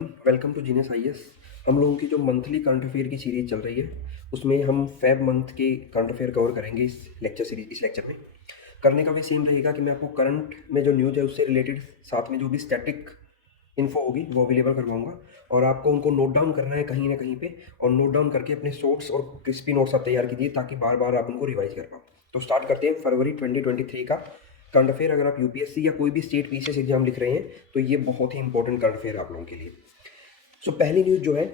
Welcome to genius IAS. हम लोगों की जो मंथली करंट अफेयर की सीरीज चल रही है उसमें हम फेब मंथ के करंट अफेयर कवर करेंगे इस लेक्चर में। करने का भी सेम रहेगा कि मैं आपको करंट में जो न्यूज़ है उससे रिलेटेड साथ में जो भी स्टैटिक इन्फो होगी वो अवेलेबल करवाऊंगा और आपको उनको नोट डाउन करना है कहीं ना कहीं पे और नोट डाउन करके अपने शॉर्ट्स और क्रिस्पी नोट्स आप तैयार कीजिए ताकि बार बार आप उनको रिवाइज कर पाओ। तो स्टार्ट करते हैं फरवरी 2023 का करंट अफेयर। अगर आप यूपीएससी या कोई भी स्टेट पीसीएस एग्जाम लिख रहे हैं तो ये बहुत ही इंपॉर्टेंट करंट अफेयर आप लोगों के लिए। पहली न्यूज़ जो है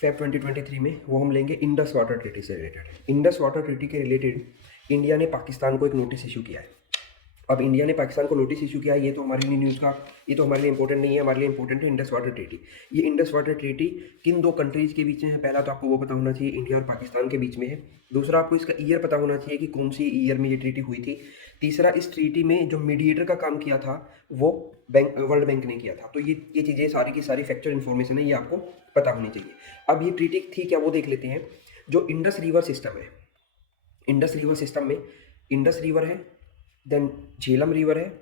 फेब 2023 में वो हम लेंगे इंडस वाटर ट्रीटी से रिलेटेड। इंडस वाटर ट्रीटी के रिलेटेड इंडिया ने पाकिस्तान को एक नोटिस इशू किया है। अब इंडिया ने पाकिस्तान को नोटिस इशू किया है, ये तो हमारे लिए न्यूज़ का, ये तो हमारे लिए इंपॉर्टेंट नहीं है। हमारे लिए इंपॉर्टेंट है इंडस वाटर ट्रीटी। ये इंडस वाटर ट्रीटी किन दो कंट्रीज़ के बीच में है? पहला तो आपको वो पता होना चाहिए इंडिया और पाकिस्तान के बीच में है। दूसरा आपको इसका ईयर पता होना चाहिए कि कौन सी ईयर में ये ट्रीटी हुई थी। तीसरा इस ट्रीटी में जो मीडिएटर का काम किया था वो वर्ल्ड बैंक ने किया था। तो ये चीज़ें सारी की सारी फैक्चुअल इन्फॉर्मेशन है, ये आपको पता होनी चाहिए। अब ये ट्रीटी थी क्या वो देख लेते हैं। जो इंडस रिवर सिस्टम है, इंडस रिवर सिस्टम में इंडस रिवर है, देन झेलम रिवर है,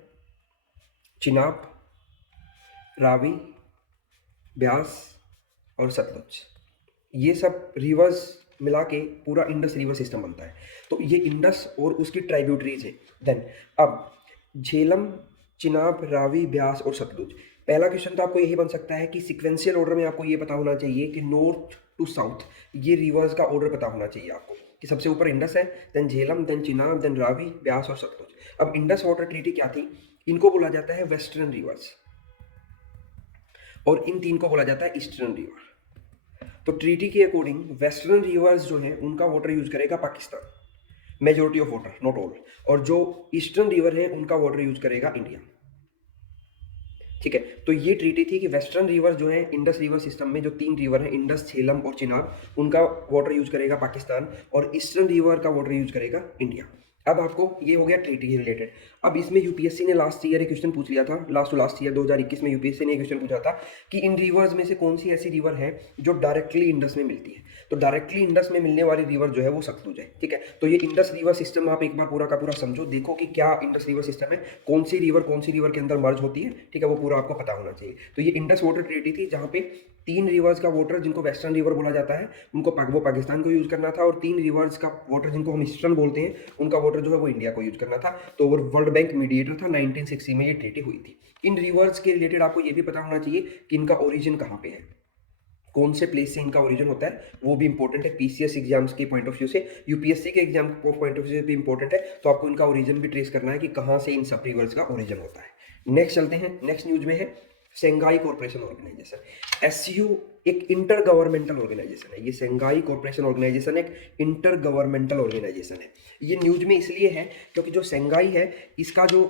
चिनाब, रावी, ब्यास और सतलुज, ये सब रिवर्स मिला के पूरा इंडस रिवर सिस्टम बनता है। तो ये इंडस और उसकी ट्राइब्यूटरीज है। देन अब झेलम, चिनाब, रावी, ब्यास और सतलुज। पहला क्वेश्चन तो आपको यही बन सकता है कि सिक्वेंशियल ऑर्डर में आपको ये पता होना चाहिए कि नॉर्थ टू साउथ ये रिवर्स का ऑर्डर पता होना चाहिए आपको कि सबसे ऊपर इंडस है, then Jhelum, then Chenab, then Ravi, Beas और सतलुज। अब इंडस वाटर ट्रीटी क्या थी? इनको बोला जाता है वेस्टर्न रिवर्स और इन तीन को बोला जाता है ईस्टर्न रिवर। तो ट्रीटी के अकॉर्डिंग वेस्टर्न रिवर्स जो है उनका वाटर यूज करेगा Pakistan, majority of water, not all, और जो ईस्टर्न रिवर है उनका वाटर यूज करेगा इंडिया। ठीक है, तो ये ट्रीटी थी कि वेस्टर्न रिवर जो है इंडस रिवर सिस्टम में जो तीन रिवर है इंडस, झेलम और चिनाब, उनका वाटर यूज करेगा पाकिस्तान और ईस्टर्न रिवर का वाटर यूज करेगा इंडिया। अब आपको ये हो गया ट्रीटी के रिलेटेड। अब इसमें यूपीएससी ने लास्ट ईयर एक क्वेश्चन पूछ लिया था, लास्ट ईयर 2021 में यूपीएससी ने एक क्वेश्चन पूछा था कि इन रिवर्स में से कौन सी ऐसी रिवर है जो डायरेक्टली इंडस में मिलती है। तो डायरेक्टली इंडस में मिलने वाली रिवर जो है वो सतलुज है। ठीक है, तो ये इंडस रिवर सिस्टम आप एक बार पूरा का पूरा समझो, देखो कि क्या इंडस रिवर सिस्टम है, कौन सी रिवर के अंदर मर्ज होती है। ठीक है, वो पूरा आपको पता होना चाहिए। तो ये इंडस वाटर ट्रीटी थी जहाँ पे तीन रिवर्स का वाटर जिनको वेस्टर्न रिवर बोला जाता है उनको वो पाकिस्तान को यूज करना था और तीन रिवर्स का वाटर जिनको हम ईस्टर्न बोलते हैं उनका वाटर जो है वो इंडिया को यूज करना था। तो वो वर्ल्ड बैंक मीडिएटर था, 1960 में ये ट्रीटी हुई थी। इन रिवर्स के रिलेटेड आपको ये भी पता होना चाहिए कि इनका ओरिजिन कहाँ पे है, कौन से प्लेस से इनका ओरिजिन होता है, वो भी इंपॉर्टेंट है पीसीएस एग्जाम्स के पॉइंट ऑफ व्यू से, यूपीएससी के एग्जाम पॉइंट ऑफ व्यू से भी इंपॉर्टेंट है। तो आपको इनका ओरिजिन भी ट्रेस करना है कि कहाँ से इन सब रिवर्स का ओरिजिन होता है। नेक्स्ट चलते हैं, नेक्स्ट न्यूज में है शंघाई कॉर्पोरेशन ऑर्गेनाइजेशन, एससीओ, एक इंटर गवर्नमेंटल ऑर्गेनाइजेशन है। ये शंघाई कॉर्पोरेशन ऑर्गेनाइजेशन एक इंटर गवर्नमेंटल ऑर्गेनाइजेशन है। ये न्यूज में इसलिए है क्योंकि जो शंघाई है इसका जो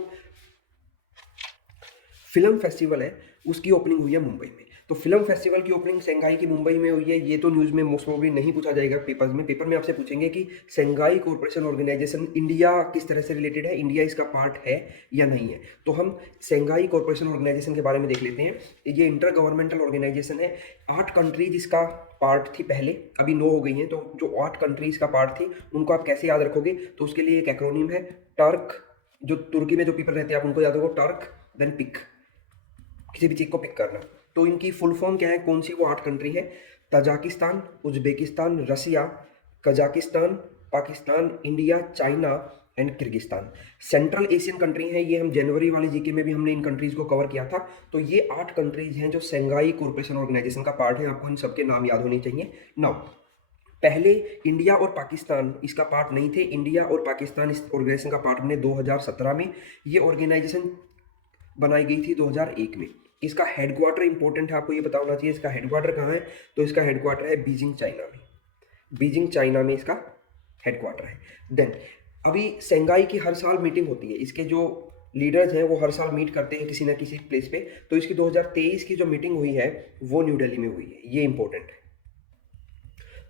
फिल्म फेस्टिवल है उसकी ओपनिंग हुई है मुंबई में। तो फिल्म फेस्टिवल की ओपनिंग शंघाई की मुंबई में हुई है। ये तो न्यूज़ में मोस्ट प्रोबेबली नहीं पूछा जाएगा पेपर में आपसे पूछेंगे कि शंघाई कॉर्पोरेशन ऑर्गेनाइजेशन इंडिया किस तरह से रिलेटेड है, इंडिया इसका पार्ट है या नहीं है। तो हम शंघाई कॉर्पोरेशन ऑर्गेनाइजेशन के बारे में देख लेते हैं। ये इंटर गवर्नमेंटल ऑर्गेनाइजेशन है। 8 कंट्रीज इसका पार्ट थी पहले, अभी 9 हो गई हैं। तो जो 8 कंट्रीज का पार्ट थी उनको आप कैसे याद रखोगे? तो उसके लिए एक एक्रोनिम है टर्क। जो तुर्की में जो पीपल रहते हैं आप उनको याद रखो टर्क, देन पिक, किसी भी चीज़ को पिक करना। तो इनकी फुल फॉर्म क्या है, कौन सी वो 8 कंट्री है? Tajikistan, Uzbekistan, Russia, Kazakhstan, Pakistan, India, China and Kyrgyzstan. Central Asian country हैं ये। हम जनवरी वाली जीके में भी हमने इन कंट्रीज को कवर किया था। तो ये 8 कंट्रीज हैं जो शंघाई कॉर्पोरेशन ऑर्गेनाइजेशन का पार्ट है। आपको इन सबके नाम याद होने चाहिए। नाउ पहले इंडिया और पाकिस्तान इसका पार्ट नहीं थे। इंडिया और पाकिस्तान इस ऑर्गेनाइजेशन का पार्ट बने 2017 में। ये ऑर्गेनाइजेशन बनाई गई थी 2001 में। इसका हेडक्वार्टर इंपॉर्टेंट है, आपको ये पता होना चाहिए इसका हेडक्वार्टर कहाँ है। तो इसका हेडक्वार्टर है बीजिंग, चाइना में। बीजिंग, चाइना में इसका हेडक्वार्टर है। देन अभी शंघाई की हर साल मीटिंग होती है। इसके जो लीडर्स हैं वो हर साल मीट करते हैं किसी ना किसी प्लेस पे। तो इसकी 2023 की जो मीटिंग हुई है वो न्यू दिल्ली में हुई है, ये इंपॉर्टेंट है।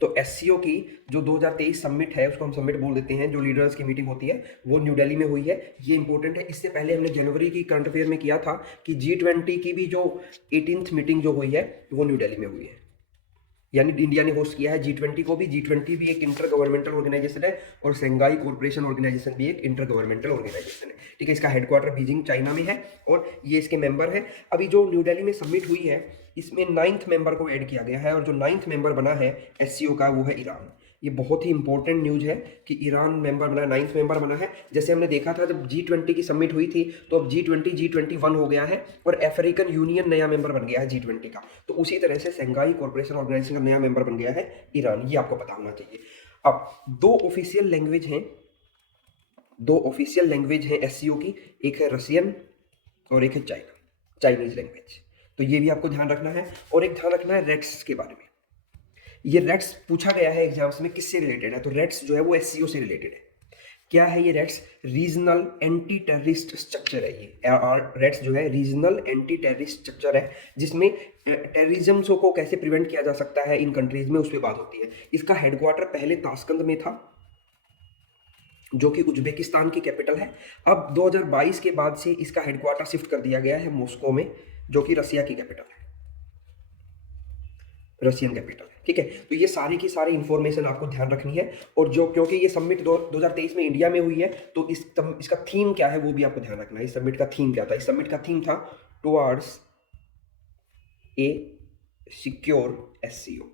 तो एससीओ की जो 2023 समिट है उसको हम समिट बोल देते हैं, जो लीडर्स की मीटिंग होती है वो न्यू दिल्ली में हुई है, ये इंपॉर्टेंट है। इससे पहले हमने जनवरी की करंट अफेयर में किया था कि G20 की भी जो 18th मीटिंग जो हुई है वो न्यू दिल्ली में हुई है। यानी इंडिया ने होस्ट किया है G20 को भी। G20 भी एक इंटर गवर्नमेंटल ऑर्गेनाइजेशन है और शंघाई कॉर्पोरेशन ऑर्गेनाइजेशन भी एक इंटर गवर्नमेंटल ऑर्गेनाइजेशन है, ठीक है। इसका हेडक्वार्टर बीजिंग चाइना में है और ये इसके मेंबर है। अभी जो न्यू दिल्ली में सबमिट हुई है इसमें 9th मेंबर को ऐड किया गया है और जो 9th मेंबर बना है SCO का वो है ईरान। ये बहुत ही इंपॉर्टेंट न्यूज है कि ईरान मेंबर बना, 9th मेंबर बना है। जैसे हमने देखा था जब G20 की सबमिट हुई थी तो अब G21 हो गया है और अफ्रीकन यूनियन नया मेंबर बन गया है G20 का। तो उसी तरह से शंघाई कॉर्पोरेशन ऑर्गेनाइजेशन का नया मेंबर बन गया है ईरान, ये आपको पता होना चाहिए। अब दो ऑफिशियल लैंग्वेज हैं SCO की, एक है रशियन और एक है चाइनीज लैंग्वेज। तो ये भी आपको ध्यान रखना है। और एक ध्यान रखना है रेट्स के बारे में। ये रेट्स पूछा गया है एग्जाम्स में, किससे रिलेटेड है? तो रेट्स जो है वो SCO से रिलेटेड है। क्या है ये rates? Regional anti terrorist structure है ये। रेट्स जो है रीजनल एंटी टेररिस्ट स्ट्रक्चर है जिसमें टेररिज्म को कैसे प्रिवेंट किया जा सकता है इन कंट्रीज में, उस पर बात होती है। इसका हेडक्वार्टर पहले ताशकंद में था जो कि उज्बेकिस्तान की कैपिटल है। अब 2022 के बाद से इसका हेडक्वार्टर शिफ्ट कर दिया गया है मॉस्को में, जो कि रसिया की कैपिटल है, रशियन कैपिटल, ठीक है। तो ये सारी की सारी इंफॉर्मेशन आपको ध्यान रखनी है। और जो क्योंकि ये सबमिट 2023 में इंडिया में हुई है तो इसका थीम क्या है वो भी आपको ध्यान रखना है। इस सबमिट का थीम क्या था? इस सबमिट का थीम था टुवर्ड्स ए सिक्योर SCO।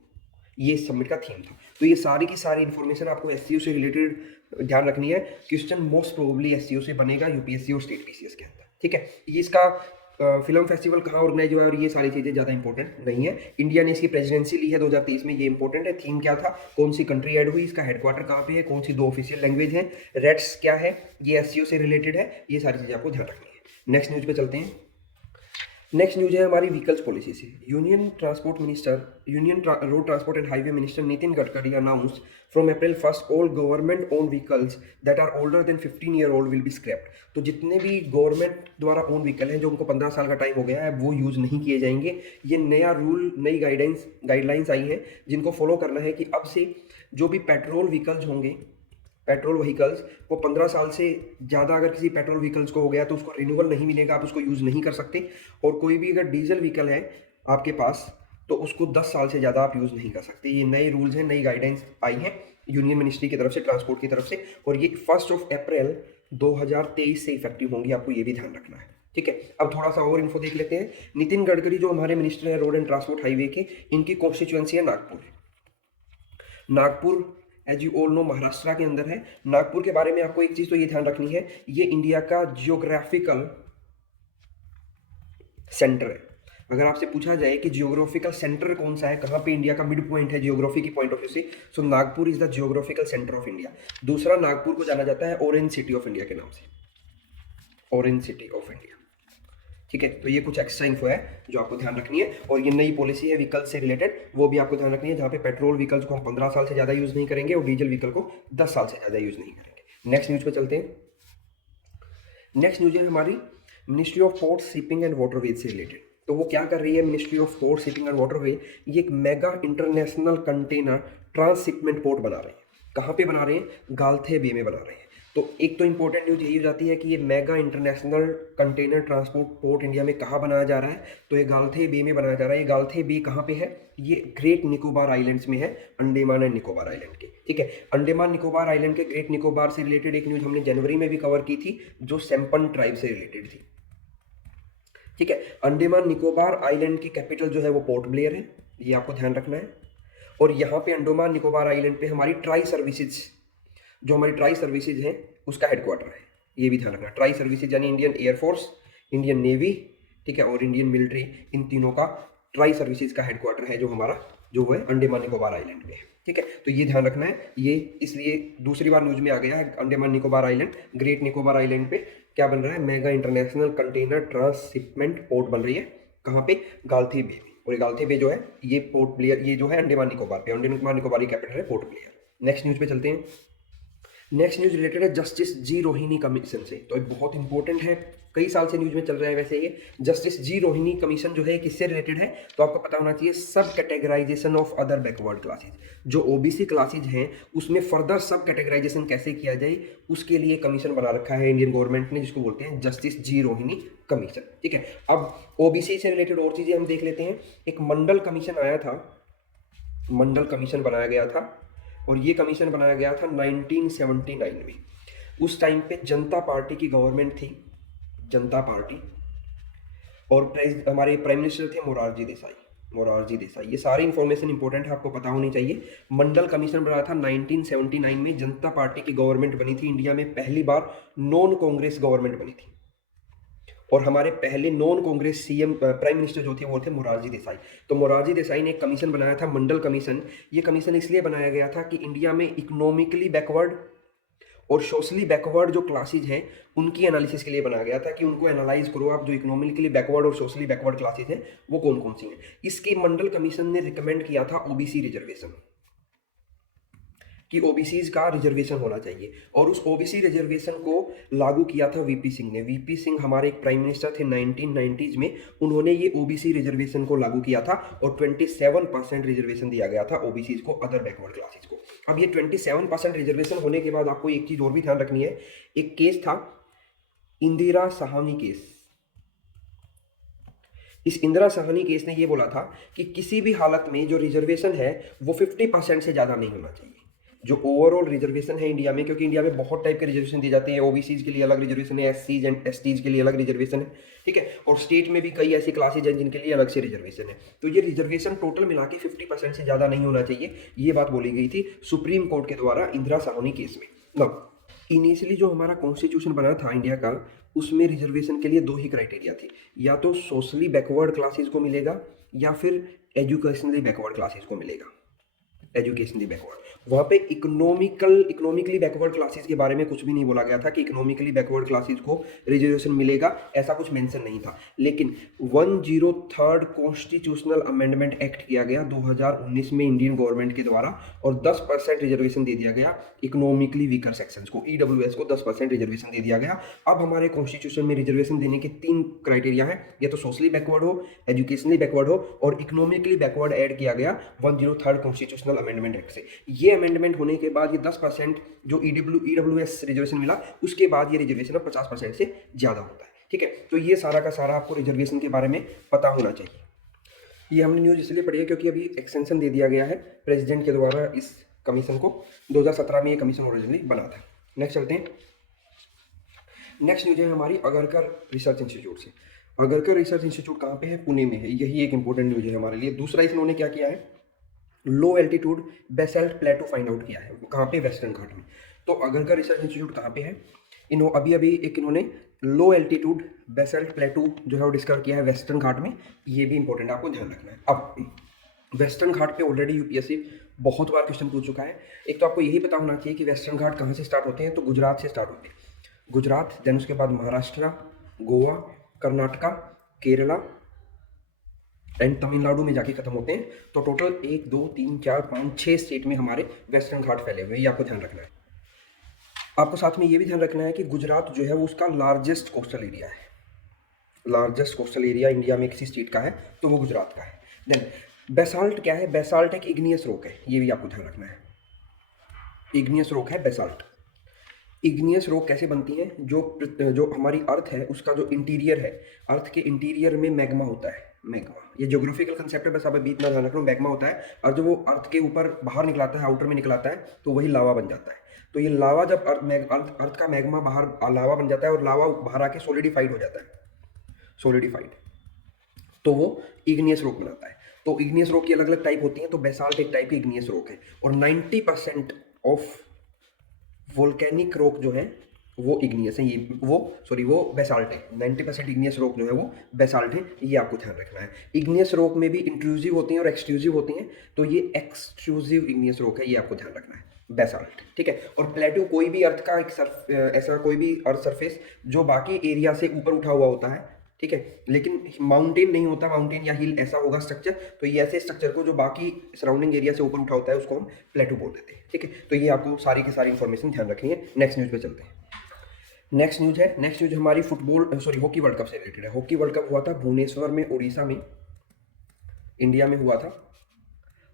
ये सबमिट का थीम था। तो ये सारी की सारी इंफॉर्मेशन आपको SCO से रिलेटेड ध्यान रखनी है। क्वेश्चन मोस्ट प्रोबेबली SCO से बनेगा UPSC और स्टेट PCS के अंदर, ठीक है। ये इसका फिल्म फेस्टिवल कहाँ ऑर्गेनाइज हुआ है और ये सारी चीज़ें ज़्यादा इंपॉर्टेंट नहीं है। इंडिया ने इसकी प्रेसिडेंसी ली है 2023 में, ये इंपॉर्टेंट है। थीम क्या था, कौन सी कंट्री ऐड हुई, इसका हेडक्वार्टर कहाँ पे है, कौन सी 2 ऑफिशियल लैंग्वेज है, रेट्स क्या है, ये SCO से रिलेटेड है। ये सारी चीज़ें आपको ध्यान रखनी है। नेक्स्ट न्यूज पे चलते हैं। नेक्स्ट न्यूज है हमारी व्हीकल्स पॉलिसी से। Union road transport and highway minister Nitin Gadkari announced from April 1 all government own vehicles that are older than 15 year old will be scrapped. तो जितने भी गवर्नमेंट द्वारा ओन व्हीकल हैं जो उनको 15 साल का टाइम हो गया है वो यूज़ नहीं किए जाएंगे। ये नया रूल, नई गाइडलाइंस आई हैं जिनको फॉलो करना है कि अब से जो भी पेट्रोल व्हीकल्स को 15 साल से ज़्यादा अगर किसी पेट्रोल व्हीकल्स को हो गया तो उसको रिन्यूअल नहीं मिलेगा, आप उसको यूज़ नहीं कर सकते। और कोई भी अगर डीजल व्हीकल है आपके पास तो उसको 10 साल से ज़्यादा आप यूज़ नहीं कर सकते। ये नए रूल्स हैं, नई गाइडेंस आई हैं यूनियन मिनिस्ट्री की तरफ से, ट्रांसपोर्ट की तरफ से, और ये 1 अप्रैल 2023 से इफेक्टिव होंगी। आपको ये भी ध्यान रखना है, ठीक है। अब थोड़ा सा और इन्फो देख लेते हैं। नितिन गडकरी जो हमारे मिनिस्टर हैं रोड एंड ट्रांसपोर्ट हाईवे के, इनकी कॉन्स्टिट्यूएंसी है Nagpur as you all know Maharashtra के अंदर है। नागपुर के बारे में आपको एक चीज तो ये ध्यान रखनी है, ये इंडिया का जियोग्राफिकल सेंटर है। अगर आपसे पूछा जाए कि जियोग्राफिकल सेंटर कौन सा है, कहाँ पे इंडिया का मिड पॉइंट है जियोग्राफी की पॉइंट ऑफ व्यू से, so Nagpur is the geographical center of India. दूसरा, नागपुर को जाना जाता है ऑरेंज सिटी ऑफ इंडिया के नाम से, ऑरेंज सिटी ऑफ इंडिया, ठीक है। तो ये कुछ एक्स्ट्रा इन्फो है जो आपको ध्यान रखनी है। और ये नई पॉलिसी है व्हीकल से रिलेटेड, वो भी आपको ध्यान रखनी है, जहाँ पे पेट्रोल व्हीकल्स को हम 15 साल से ज़्यादा यूज़ नहीं करेंगे और डीजल व्हीकल को 10 साल से ज़्यादा यूज़ नहीं करेंगे। नेक्स्ट न्यूज़ पे चलते हैं। नेक्स्ट न्यूज़ है हमारी ministry of port shipping and waterways से रिलेटेड। तो वो क्या कर रही है ministry of port shipping and waterway, ये एक mega international container transshipment port बना रहे हैं। कहाँ पे बना रहे हैं? गालथे बे में बना रहे हैं। तो एक तो इंपॉर्टेंट न्यूज यही हो जाती है कि ये mega international container transport port India में कहाँ बनाया जा रहा है? तो ये गालथे बे में बनाया जा रहा है। ये गालथे बे कहाँ पे है? ये ग्रेट निकोबार आइलैंड्स में है, अंडमान एंड निकोबार आइलैंड के, ठीक है। अंडमान निकोबार आइलैंड के ग्रेट निकोबार से रिलेटेड एक न्यूज हमने जनवरी में भी कवर की थी जो सैम्पन ट्राइब से रिलेटेड थी, ठीक है। अंडमान निकोबार आइलैंड की कैपिटल जो है वो पोर्ट ब्लेयर है, ये आपको ध्यान रखना है। और यहाँ पे अंडमान निकोबार आइलैंड पे हमारी ट्राई सर्विसेज हैं उसका हेडक्वार्टर है, ये भी ध्यान रखना। ट्राई सर्विसेज यानी इंडियन एयरफोर्स, इंडियन नेवी, ठीक है, और इंडियन मिलिट्री, इन तीनों का ट्राई सर्विसेज का हेडक्वार्टर है जो हमारा जो है अंडमान निकोबार आइलैंड में है, ठीक है। तो ये ध्यान रखना है। ये इसलिए दूसरी बार न्यूज में आ गया है Andaman Nicobar island, great Nicobar island पे क्या बन रहा है? Mega international container transshipment port बन रही है। कहाँ पे? गालथे बे में। और गालथे बे जो है ये पोर्ट ब्लेयर, ये जो है अंडमान निकोबार पे, अंडमान निकोबार की कैपिटल है पोर्ट ब्लेयर। नेक्स्ट न्यूज पे चलते हैं। नेक्स्ट न्यूज रिलेटेड है जस्टिस जी रोहिणी कमीशन से। तो ये बहुत इंपॉर्टेंट है, कई साल से न्यूज में चल रहा है। वैसे ये जस्टिस जी रोहिणी कमीशन जो है किससे रिलेटेड है? तो आपको पता होना चाहिए सब categorisation of other backward classes, जो ओबीसी क्लासेज हैं उसमें फर्दर सब कैटेगराइजेशन कैसे किया जाए उसके लिए कमीशन बना रखा है इंडियन गवर्नमेंट ने, जिसको बोलते हैं जस्टिस जी रोहिणी कमीशन, ठीक है। अब ओबीसी से रिलेटेड और चीजें हम देख लेते हैं। एक मंडल कमीशन आया था मंडल कमीशन बनाया गया था, और ये कमीशन बनाया गया था 1979 में। उस टाइम पे जनता पार्टी की गवर्नमेंट थी, जनता पार्टी, और हमारे प्राइम मिनिस्टर थे मोरारजी देसाई। मोरारजी देसाई, ये सारी इन्फॉर्मेशन इंपॉर्टेंट है, आपको पता होनी चाहिए। मंडल कमीशन बना था 1979 में, जनता पार्टी की गवर्नमेंट बनी थी, इंडिया में पहली बार नॉन कांग्रेस गवर्नमेंट बनी थी, और हमारे पहले non Congress CM prime minister जो थे वो थे मोरारजी देसाई। तो मोरारजी देसाई ने एक कमीशन बनाया था, मंडल कमीशन। ये कमीशन इसलिए बनाया गया था कि इंडिया में इकोनॉमिकली बैकवर्ड और सोशली बैकवर्ड जो क्लासेज हैं उनकी एनालिसिस के लिए बनाया गया था, कि उनको एनालाइज करो आप, जो इकोनॉमिकली बैकवर्ड और सोशली बैकवर्ड क्लासेज हैं वो कौन कौन सी हैं। इसकी मंडल कमीशन ने रिकमेंड किया था ओबीसी रिजर्वेशन, कि ओबीसीज का रिजर्वेशन होना चाहिए, और उस ओबीसी रिजर्वेशन को लागू किया था वीपी सिंह ने। वीपी सिंह हमारे एक प्राइम मिनिस्टर थे 1990s में, उन्होंने ये ओबीसी रिजर्वेशन को लागू किया था, और 27% रिजर्वेशन दिया गया था ओबीसीज को, अदर बैकवर्ड क्लासेज को। अब ये 27% रिजर्वेशन होने के बाद आपको एक चीज़ और भी ध्यान रखनी है। एक केस था इंदिरा साहनी केस। इस इंदिरा साहनी केस ने ये बोला था कि किसी भी हालत में जो रिजर्वेशन है वो 50% से ज़्यादा नहीं होना चाहिए। जो ओवरऑल रिजर्वेशन है इंडिया में, क्योंकि इंडिया में बहुत टाइप के रिजर्वेशन दिए जाते हैं, ओबीसीज के लिए अलग रिजर्वेशन है, एससीज एंड एसटीज के लिए अलग रिजर्वेशन है, ठीक है, और स्टेट में भी कई ऐसी क्लासेज हैं जिनके लिए अलग से रिजर्वेशन है। तो ये रिजर्वेशन टोटल मिला के 50% से ज़्यादा नहीं होना चाहिए, ये बात बोली गई थी सुप्रीम कोर्ट के द्वारा इंदिरा साहनी केस में। नाउ इनिशियली जो हमारा कॉन्स्टिट्यूशन बना था इंडिया का, उसमें रिजर्वेशन के लिए दो ही क्राइटेरिया थी, या तो सोशली बैकवर्ड क्लासेस को मिलेगा या फिर एजुकेशनली बैकवर्ड क्लासेस को मिलेगा। एजुकेशनली बैकवर्ड, वहाँ पे इकोनॉमिकली बैकवर्ड क्लासेस के बारे में कुछ भी नहीं बोला गया था कि इकोनॉमिकली बैकवर्ड क्लासेस को रिजर्वेशन मिलेगा, ऐसा कुछ मेंशन नहीं था। लेकिन 103rd कॉन्स्टिट्यूशनल अमेंडमेंट एक्ट किया गया 2019 में इंडियन गवर्नमेंट के द्वारा, और 10% रिजर्वेशन दे दिया गया इकोनॉमिकली वीकर सेक्शंस को, ईडब्ल्यूएस को 10% रिजर्वेशन दे दिया गया। अब हमारे कॉन्स्टिट्यूशन में रिजर्वेशन देने के 3 क्राइटेरिया है, या तो सोशली बैकवर्ड हो, एजुकेशनली बैकवर्ड हो, और इकोनॉमिकली बैकवर्ड ऐड किया गया 103rd कॉन्स्टिट्यूशनल अमेंडमेंट एक्ट से। ये अमेंडमेंट होने के बाद ये 10% जो ईडब्ल्यूएस रिजर्वेशन मिला, उसके बाद ये रिजर्वेशन अब 50% से ज़्यादा होता है, ठीक है। तो ये सारा का सारा आपको रिजर्वेशन के बारे में पता होना चाहिए। ये हमने न्यूज़ इसलिए पढ़ी है क्योंकि अभी एक्सटेंशन दे दिया गया है प्रेसिडेंट के द्वारा इस कमीशन को। 2017 में ये कमीशन ओरिजिनली बना था। नेक्स्ट चलते हैं। नेक्स्ट न्यूज़ है हमारी अगरकर रिसर्च इंस्टीट्यूट से। अगरकर रिसर्च इंस्टीट्यूट कहाँ पे है? पुणे में है। यही एक इंपॉर्टेंट न्यूज़ है हमारे लिए। दूसरा इन्होंने क्या किया है, लो एल्टीट्यूड बेसाल्ट प्लेटो फाइंड आउट किया है। कहाँ पे? वेस्टर्न घाट में। तो अगरकर रिसर्च इंस्टीट्यूट कहाँ पे है? इन्होंने लो एल्टीट्यूड बेसाल्ट प्लेटो जो है वो डिस्कवर किया है वेस्टर्न घाट में। ये भी इंपॉर्टेंट, आपको ध्यान रखना है। अब वेस्टर्न घाट पे ऑलरेडी यूपीएससी बहुत बार क्वेश्चन पूछ चुका है। एक तो आपको यही पता होना चाहिए कि वेस्टर्न घाट कहाँ से स्टार्ट होते हैं, तो गुजरात से स्टार्ट होते हैं। गुजरात, देन उसके बाद महाराष्ट्र, गोवा, कर्नाटका, केरला एंड तमिलनाडु में जाके खत्म होते हैं। तो टोटल 1 2 3 4 5 6 स्टेट में हमारे वेस्टर्न घाट फैले हुए हैं, ये आपको ध्यान रखना है। आपको साथ में ये भी ध्यान रखना है कि गुजरात जो है वो उसका लार्जेस्ट कोस्टल एरिया है। लार्जेस्ट कोस्टल एरिया इंडिया में किसी स्टेट का है तो वो गुजरात का है। देन बेसाल्ट क्या है? बेसाल्ट एक इग्नियस रॉक है, ये भी आपको ध्यान रखना है। इग्नियस रॉक है बेसाल्ट। इग्नियस रॉक कैसे बनती है? जो हमारी अर्थ है उसका जो इंटीरियर है, अर्थ के इंटीरियर में मैग्मा होता है। मैग्मा, ये ज्योग्राफिकल कंसेप्ट है, बस आप अभी इतना ध्यान रखना। मैग्मा होता है, और जो वो अर्थ के ऊपर बाहर निकलाता है, आउटर में निकलाता है, तो वही लावा बन जाता है। तो ये लावा जब अर्थ का मैग्मा बाहर लावा बन जाता है, और लावा बाहर आके सॉलिडिफाइड हो जाता है, सॉलिडिफाइड, तो वो इग्नियस रॉक बनाता है। तो इग्नियस रॉक की अलग अलग टाइप होती हैं, तो बेसाल्ट एक टाइप की इग्नियस रॉक है। और 90% ऑफ वोल्केनिक रॉक जो है वो इग्नियस है, वो बेसाल्ट है। 90% इग्नियस रॉक जो है वो बेसाल्ट है, ये आपको ध्यान रखना है। इग्नियस रॉक में भी इंट्रूसिव होती हैं और एक्सट्रूसिव होती हैं, तो ये एक्सट्रूसिव इग्नियस रॉक है, ये आपको ध्यान रखना है, बेसाल्ट, ठीक है। और प्लेटो कोई भी अर्थ का ऐसा कोई भी अर्थ सरफेस जो बाकी एरिया से ऊपर उठा हुआ होता है, ठीक है, लेकिन माउंटेन नहीं होता, माउंटेन या हिल ऐसा होगा स्ट्रक्चर, तो ये ऐसे स्ट्रक्चर को जो बाकी सराउंडिंग एरिया से ऊपर उठा होता है उसको हम प्लेटो बोल देते हैं, ठीक है। तो ये आपको सारी की सारी इन्फॉर्मेशन ध्यान रखनी है। नेक्स्ट न्यूज़ पे चलते हैं। नेक्स्ट न्यूज़ हमारी हॉकी वर्ल्ड कप से रिलेटेड है। हॉकी वर्ल्ड कप हुआ था भुवनेश्वर में, उड़ीसा में, इंडिया में हुआ था।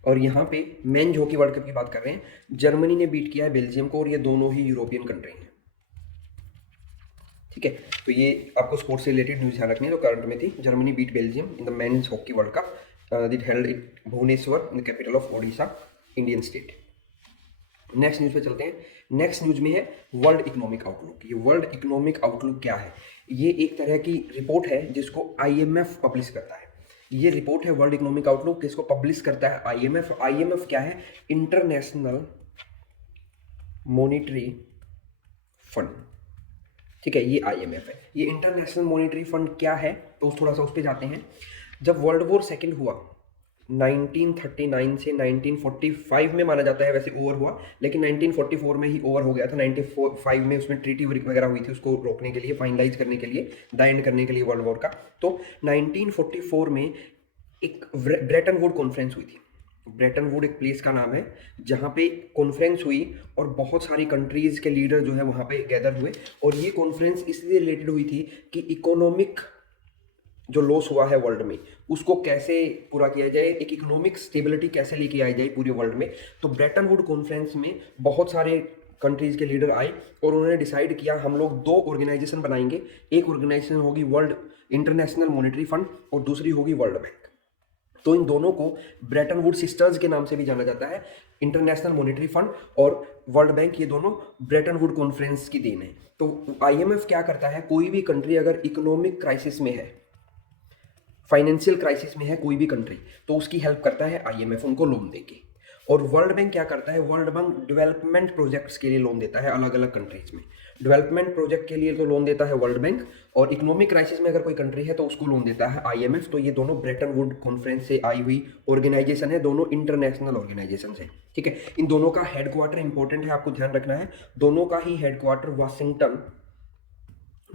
और यहाँ पे मेंस हॉकी वर्ल्ड कप की बात कर रहे हैं। जर्मनी ने बीट किया है बेल्जियम को, और ये दोनों ही यूरोपियन कंट्री हैं, ठीक है। तो ये आपको स्पोर्ट्स से रिलेटेड न्यूज़ ध्यान रखनी है, तो करंट में थी। Germany beat Belgium in the men's hockey world cup it held it Bhubaneswar, the capital of Odisha, Indian state. Next news पे चलते हैं। नेक्स्ट न्यूज़ में है वर्ल्ड इकोनॉमिक आउटलुक। ये वर्ल्ड इकोनॉमिक आउटलुक क्या है? ये एक तरह की रिपोर्ट है जिसको आईएमएफ पब्लिश करता है। ये रिपोर्ट है वर्ल्ड इकोनॉमिक आउटलुक, किसको पब्लिश करता है? आईएमएफ। आईएमएफ क्या है? International monetary fund. ठीक है, ये आईएमएफ है। ये इंटरनेशनल मॉनिटरी फंड क्या है, तो थोड़ा सा उस पर जाते हैं। जब वर्ल्ड वॉर सेकेंड हुआ 1939 से 1945 में, माना जाता है वैसे ओवर हुआ, लेकिन 1944 में ही ओवर हो गया था। 1945 में उसमें ट्रीटी वगैरह हुई थी उसको रोकने के लिए, फाइनलाइज करने के लिए, द एंड करने के लिए वर्ल्ड वॉर का। तो 1944 में एक ब्रेटन वुड कॉन्फ्रेंस हुई थी। ब्रेटन वुड एक प्लेस का नाम है जहाँ पे कॉन्फ्रेंस हुई और बहुत सारी कंट्रीज़ के लीडर जो है वहाँ पे गैदर हुए। और ये कॉन्फ्रेंस इसलिए रिलेटेड हुई थी कि इकोनॉमिक जो लॉस हुआ है वर्ल्ड में उसको कैसे पूरा किया जाए, एक इकोनॉमिक स्टेबिलिटी कैसे लेके आई जाए पूरे वर्ल्ड में। तो ब्रेटन वुड कॉन्फ्रेंस में बहुत सारे कंट्रीज़ के लीडर आए और उन्होंने डिसाइड किया हम लोग दो ऑर्गेनाइजेशन बनाएंगे। एक ऑर्गेनाइजेशन होगी वर्ल्ड इंटरनेशनल मॉनिटरी फंड और दूसरी होगी वर्ल्ड बैंक। तो इन दोनों को ब्रेटन वुड सिस्टर्स के नाम से भी जाना जाता है। इंटरनेशनल मॉनिटरी फंड और वर्ल्ड बैंक, ये दोनों ब्रेटन वुड कॉन्फ्रेंस की देन है। तो आईएमएफ क्या करता है, कोई भी कंट्री अगर इकोनॉमिक क्राइसिस में है, फाइनेंशियल क्राइसिस में है कोई भी कंट्री, तो उसकी हेल्प करता है आईएमएफ उनको लोन देके। और वर्ल्ड बैंक क्या करता है, वर्ल्ड बैंक डेवलपमेंट प्रोजेक्ट्स के लिए लोन देता है अलग अलग कंट्रीज में। डेवलपमेंट प्रोजेक्ट के लिए तो लोन देता है वर्ल्ड बैंक, और इकोनॉमिक क्राइसिस में अगर कोई कंट्री है तो उसको लोन देता है आईएमएफ। तो ये दोनों ब्रेटन वुड कॉन्फ्रेंस से आई हुई ऑर्गेनाइजेशन है, दोनों इंटरनेशनल ऑर्गेनाइजेशन है। ठीक है, इन दोनों का हेडक्वार्टर इंपॉर्टेंट है, आपको ध्यान रखना है। दोनों का ही हेडक्वार्टर वाशिंगटन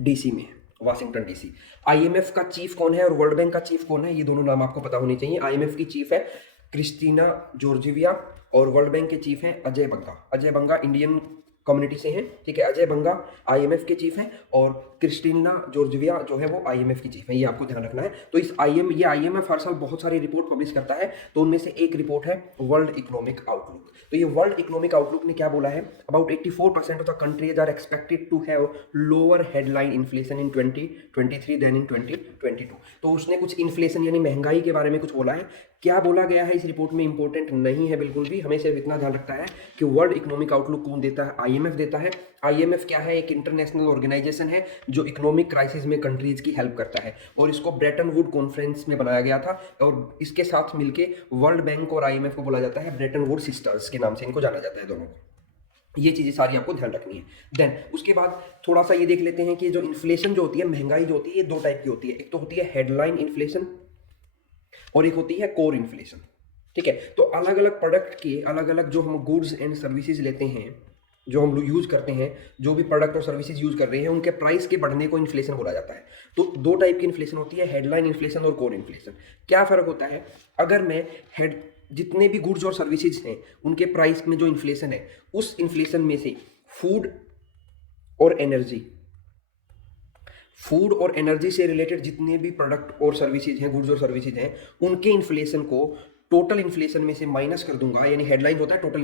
डीसी में है, वाशिंगटन डीसी। आईएमएफ का चीफ कौन है और वर्ल्ड बैंक का चीफ कौन है, ये दोनों नाम आपको पता होने चाहिए। आईएमएफ की चीफ है क्रिस्टीना जॉर्जिविया और वर्ल्ड बैंक के चीफ हैं अजय बंगा। अजय बंगा इंडियन कम्युनिटी से हैं। ठीक है, अजय बंगा आईएमएफ के चीफ हैं और क्रिस्टीना जॉर्जिविया जो है वो आईएमएफ की चीफ है, ये आपको ध्यान रखना है। तो इस आईएमएफ हर साल बहुत सारी रिपोर्ट पब्लिश करता है, तो उनमें से एक रिपोर्ट है वर्ल्ड इकोनॉमिक आउटलुक। तो ये वर्ल्ड इकोनॉमिक आउटलुक ने क्या बोला है, about 84% of the countries are expected to have lower headline inflation in 2023 than in 2022। तो उसने कुछ इन्फ्लेशन यानी महंगाई के बारे में कुछ बोला है। क्या बोला गया है इस रिपोर्ट में इंपॉर्टेंट नहीं है बिल्कुल भी, हमें सिर्फ इतना ध्यान रखता है कि वर्ल्ड इकोनॉमिक आउटलुक कौन देता है, आईएमएफ देता है। आईएमएफ क्या है, एक इंटरनेशनल ऑर्गेनाइजेशन है जो इकोनॉमिक क्राइसिस में कंट्रीज की हेल्प करता है, और इसको ब्रेटन वुड कॉन्फ्रेंस में बनाया गया था, और इसके साथ मिलके वर्ल्ड बैंक और आईएमएफ को बोला जाता है ब्रेटन वुड सिस्टर्स के नाम से इनको जाना जाता है दोनों को। ये चीज़ें सारी आपको ध्यान रखनी है। देन उसके बाद थोड़ा सा ये देख लेते हैं कि जो इन्फ्लेशन जो होती है, महंगाई जो होती है, ये दो टाइप की होती है। एक तो होती है हेडलाइन इन्फ्लेशन और एक होती है कोर इन्फ्लेशन। ठीक है, तो अलग अलग प्रोडक्ट के अलग अलग जो हम गुड्स एंड सर्विसेज लेते हैं, जो हम यूज करते हैं, जो भी प्रोडक्ट और सर्विसेज यूज कर रहे हैं, उनके प्राइस के बढ़ने को इन्फ्लेशन बोला जाता है। तो दो टाइप की इन्फ्लेशन होती है, हेडलाइन इन्फ्लेशन और कोर इन्फ्लेशन। क्या फर्क होता है, अगर मैं जितने भी गुड्स और सर्विसेज हैं उनके प्राइस में जो इन्फ्लेशन है, उस इन्फ्लेशन में से फूड और एनर्जी से रिलेटेड जितने भी प्रोडक्ट और सर्विसेज हैं, गुड्स और सर्विसेज हैं, उनके इन्फ्लेशन को टोटल इन्फ्लेशन में से माइनस कर दूंगा। यानी हेडलाइन होता है टोटल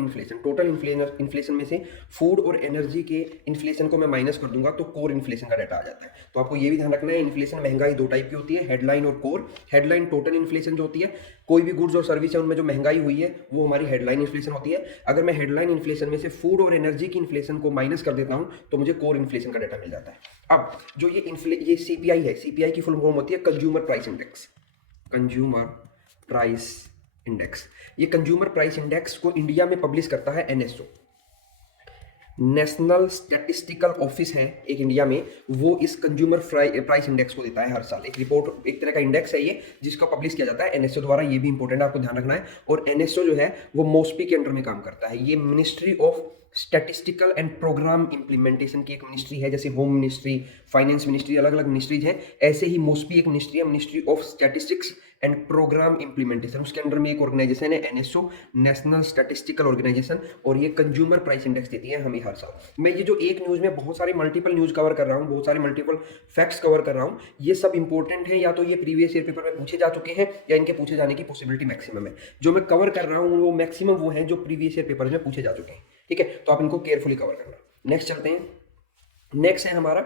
इन्फ्लेशन में से फूड और एनर्जी के इन्फ्लेशन को मैं माइनस कर दूंगा, तो कोर इन्फ्लेशन का डाटा आ जाता है। तो आपको ये भी ध्यान रखना है, इन्फ्लेशन महंगाई दो टाइप की होती है, हेडलाइन और कोर। हेडलाइन टोटल इन्फ्लेशन जो होती है, कोई भी गुड्स और सर्विस है उनमें जो महंगाई हुई है वो हमारी हेडलाइन इन्फ्लेशन होती है। अगर मैं हेडलाइन इन्फ्लेशन में से फूड और एनर्जी की इन्फ्लेशन को माइनस कर देता हूं तो मुझे कोर इन्फ्लेशन का डाटा मिल जाता है। अब जो ये सीपीआई है, सीपीआई की फुल फॉर्म होती है consumer price index. Consumer price index, ये कंज्यूमर प्राइस इंडेक्स को इंडिया में पब्लिश करता है एनएसओ, नेशनल स्टैटिस्टिकल ऑफिस है एक इंडिया में, वो इस कंज्यूमर प्राइस इंडेक्स को देता है हर साल। एक रिपोर्ट, एक तरह का इंडेक्स है ये, जिसका पब्लिश किया जाता है एनएसओ द्वारा। ये भी इंपॉर्टेंट है, आपको ध्यान रखना है। और एनएसओ जो है वो मोस्पी के अंडर में काम करता है। ये ministry of statistical and programme implementation की एक मिनिस्ट्री है। जैसे होम मिनिस्ट्री, फाइनेंस मिनिस्ट्री, अलग अलग मिनिस्ट्रीज हैं, ऐसे ही मोस्पी एक मिनिस्ट्री है, ministry of statistics and programme implementation. उसके अंडर में एक ऑर्गेनाइजेशन है एनएसओ, नेशनल स्टैटिस्टिकल ऑर्गेनाइजेशन, और ये कंज्यूमर प्राइस इंडेक्स देती है हमें हर साल। मैं ये जो एक न्यूज़ में बहुत सारी मल्टीपल न्यूज़ कवर कर रहा हूँ, बहुत सारे मल्टीपल फैक्ट्स कवर कर रहा हूँ, ये सब इंपॉर्टेंट है, या तो ये प्रीवियस ईयर पेपर में पूछे जा चुके हैं या इनके पूछे जाने की पॉसिबिलिटी मैक्सिमम है। जो मैं कवर कर रहा हूँ वो मैक्सिमम वो है जो प्रीवियस ईयर पेपर में पूछे जा चुके हैं। ठीक है, तो आप इनको केयरफुली कवर करना। नेक्स्ट चलते हैं। नेक्स्ट है हमारा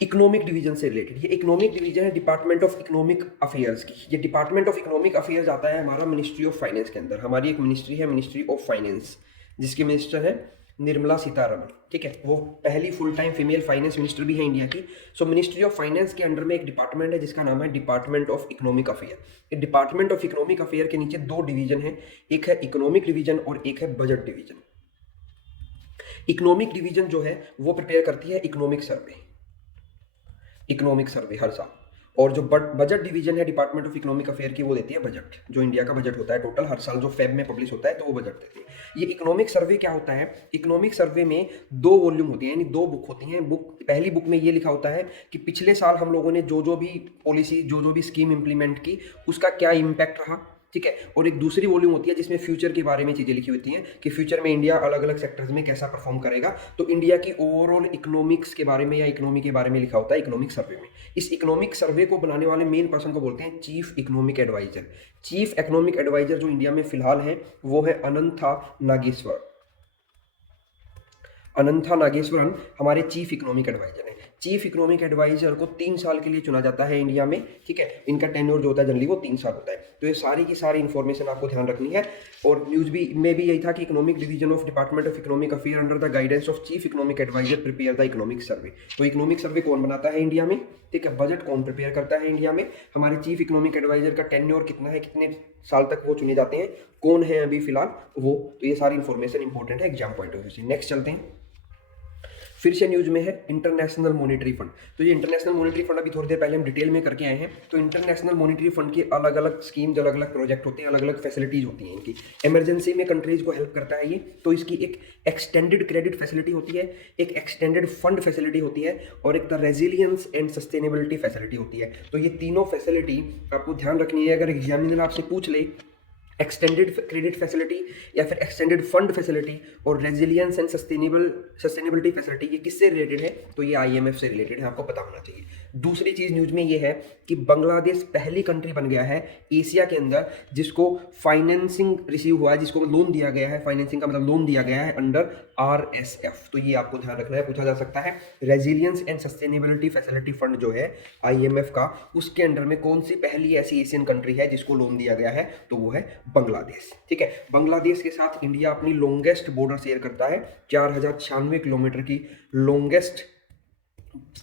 इकोनॉमिक डिवीजन से रिलेटेड। ये इकोनॉमिक डिवीजन है डिपार्टमेंट ऑफ इकोनॉमिक अफेयर्स की। ये डिपार्टमेंट ऑफ इकोनॉमिक अफेयर्स आता है हमारा मिनिस्ट्री ऑफ फाइनेंस के अंदर। हमारी एक मिनिस्ट्री है, मिनिस्ट्री ऑफ फाइनेंस, जिसकी मिनिस्टर है निर्मला सीतारमण। ठीक है, वो पहली full time female finance minister भी है इंडिया की। सो मिनिस्ट्री ऑफ फाइनेंस के अंडर में एक डिपार्टमेंट है जिसका नाम है department of economic affair. Department of economic affair के नीचे दो डिवीजन है, एक है इकोनॉमिक डिवीजन और एक है बजट डिवीजन। इकोनॉमिक डिवीजन जो है वो प्रिपेयर करती है इकोनॉमिक सर्वे हर साल, और जो बजट डिवीजन है डिपार्टमेंट ऑफ इकोनॉमिक अफेयर की, वो देती है बजट, जो इंडिया का बजट होता है टोटल हर साल जो फेब में पब्लिश होता है, तो वो बजट देती है। ये इकोनॉमिक सर्वे क्या होता है? इकोनॉमिक सर्वे में 2 वॉल्यूम होती हैं, यानी 2 बुक होती हैं। पहली बुक में ये लिखा होता है कि पिछले साल हम लोगों ने जो जो भी पॉलिसी, जो जो भी स्कीम इंप्लीमेंट की, उसका क्या इम्पैक्ट रहा। ठीक है, और एक दूसरी वॉल्यूम होती है जिसमें फ्यूचर के बारे में चीज़ें लिखी होती हैं कि फ्यूचर में इंडिया अलग अलग सेक्टर्स में कैसा परफॉर्म करेगा। तो इंडिया की ओवरऑल इकोनॉमिक्स के बारे में या इकोनॉमी के बारे में लिखा होता है इकोनॉमिक सर्वे में। इस इकोनॉमिक सर्वे को बनाने वाले मेन पर्सन को बोलते हैं chief economic adviser. Chief economic adviser जो इंडिया में फिलहाल है वो है अनंथा नागेश्वरन हमारे चीफ इकोनॉमिक एडवाइजर हैं। चीफ इकोनॉमिक एडवाइजर को 3 साल के लिए चुना जाता है इंडिया में। ठीक है, इनका टेन्योर जो होता है जनरली वो 3 साल होता है। तो ये सारी की सारी इन्फॉर्मेशन आपको ध्यान रखनी है। और न्यूज़ में भी यही था कि economic division of department of economic affair under the guidance of chief economic adviser prepare the economic survey. तो इकोनॉमिक सर्वे कौन बनाता है इंडिया में? ठीक है, बजट कौन प्रिपेयर करता है इंडिया में? हमारे चीफ इकोनॉमिक एडवाइजर का टेन्योर कितना है, कितने साल तक वो चुने जाते हैं, कौन है अभी फिलहाल वो। तो ये सारी इन्फॉर्मेशन इंपॉर्टेंट है एग्जाम पॉइंट ऑफ व्यू से। नेक्स्ट चलते हैं, फिर से न्यूज में है इंटरनेशनल मॉनेटरी फंड। तो ये इंटरनेशनल मॉनेटरी फंड अभी थोड़ी देर पहले हम डिटेल में करके आए हैं। तो इंटरनेशनल मॉनेटरी फंड के अलग अलग स्कीम्स, अलग अलग प्रोजेक्ट होते हैं, अलग अलग फैसिलिटीज होती हैं इनकी। इमरजेंसी में कंट्रीज को हेल्प करता है ये। तो इसकी एक एक्सटेंडेड क्रेडिट फैसिलिटी होती है, एक एक्सटेंडेड फंड फैसिलिटी होती है, और एक the resilience and sustainability facility होती है। तो ये तीनों फैसिलिटी आपको ध्यान रखनी है। अगर एग्जामिनर आपसे पूछ ले एक्सटेंडेड क्रेडिट फैसिलिटी या फिर एक्सटेंडेड फंड फैसिलिटी और रेजिलियंस एंड सस्टेनेबिलिटी फैसिलिटी, ये किससे रिलेटेड है? तो ये आईएमएफ से रिलेटेड है, आपको पता होना चाहिए। दूसरी चीज़ न्यूज में ये है कि बांग्लादेश पहली कंट्री बन गया है एशिया के अंदर जिसको फाइनेंसिंग रिसीव हुआ है, जिसको लोन दिया गया है। फाइनेंसिंग का मतलब लोन दिया गया है अंडर आरएसएफ। तो ये आपको ध्यान रखना है, पूछा जा सकता है। Resilience and sustainability facility fund जो है आईएमएफ का, उसके अंडर में कौन सी पहली ऐसी एशियन कंट्री है जिसको लोन दिया गया है? तो वो है बांग्लादेश। ठीक है, बांग्लादेश के साथ इंडिया अपनी लॉन्गेस्ट बॉर्डर शेयर करता है, 4096 किलोमीटर की लॉन्गेस्ट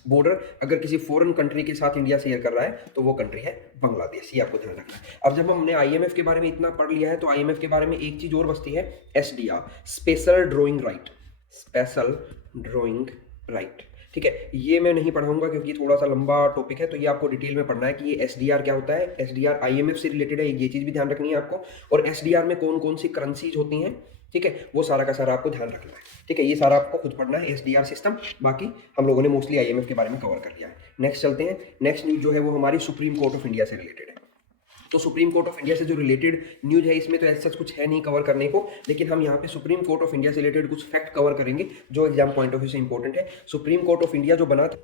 बॉर्डर अगर किसी फॉरेन कंट्री के साथ इंडिया शेयर कर रहा है तो वो कंट्री है बांग्लादेश। ये आपको ध्यान रखना है। अब जब हमने आईएमएफ के बारे में इतना पढ़ लिया है तो आईएमएफ के बारे में एक चीज और बचती है, एसडीआर, स्पेशल ड्राइंग राइट। ठीक है, ये मैं नहीं पढ़ाऊंगा क्योंकि थोड़ा सा लंबा टॉपिक है, तो ये आपको डिटेल में पढ़ना है कि ये एसडीआर क्या होता है। एसडीआर आईएमएफ से रिलेटेड है, ये चीज भी ध्यान रखनी है आपको। और एसडीआर में कौन कौन सी करेंसीज होती हैं, ठीक है, वो सारा का सारा आपको ध्यान रखना है। ठीक है, ये सारा आपको खुद पढ़ना है, एसडीआर सिस्टम। बाकी हम लोगों ने मोस्टली आईएमएफ के बारे में कवर कर लिया है। नेक्स्ट चलते हैं। नेक्स्ट न्यूज जो है वो हमारी सुप्रीम कोर्ट ऑफ इंडिया से रिलेटेड है। तो सुप्रीम कोर्ट ऑफ इंडिया से जो रिलेटेड न्यूज है, इसमें तो ऐसा कुछ है नहीं कवर करने को, लेकिन हम यहाँ पे सुप्रीम कोर्ट ऑफ इंडिया से रिलेटेड कुछ फैक्ट कवर करेंगे जो एग्जाम पॉइंट ऑफ व्यू से इंपॉर्टेंट है। सुप्रीम कोर्ट ऑफ इंडिया जो बना था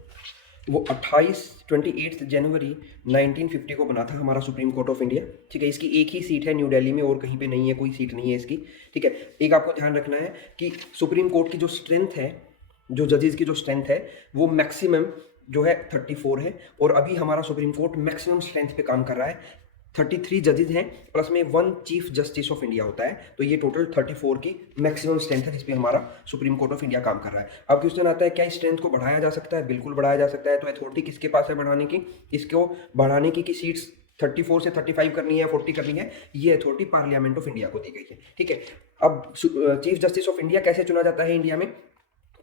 वो 28 जनवरी 1950 को बना था हमारा सुप्रीम कोर्ट ऑफ इंडिया। ठीक है, इसकी एक ही सीट है न्यू दिल्ली में और कहीं पे नहीं है, कोई सीट नहीं है इसकी। ठीक है, एक आपको ध्यान रखना है कि सुप्रीम कोर्ट की जो स्ट्रेंथ है, जो जजेस की जो स्ट्रेंथ है, वो मैक्सिमम जो है 34 है। और अभी हमारा सुप्रीम कोर्ट मैक्सिमम स्ट्रेंथ पे काम कर रहा है। 33 जजेस हैं प्लस में 1 चीफ जस्टिस ऑफ इंडिया होता है। तो ये टोटल 34 की मैक्सिमम स्ट्रेंथ है जिसपे हमारा सुप्रीम कोर्ट ऑफ इंडिया काम कर रहा है। अब क्वेश्चन आता है क्या इस स्ट्रेंथ को बढ़ाया जा सकता है? बिल्कुल बढ़ाया जा सकता है। तो अथॉरिटी किसके पास है बढ़ाने की? इसको बढ़ाने की सीट्स 34 से 35 करनी है, 40 करनी है, ये अथॉरिटी पार्लियामेंट ऑफ इंडिया को दी गई है। ठीक है, अब चीफ जस्टिस ऑफ इंडिया कैसे चुना जाता है इंडिया में?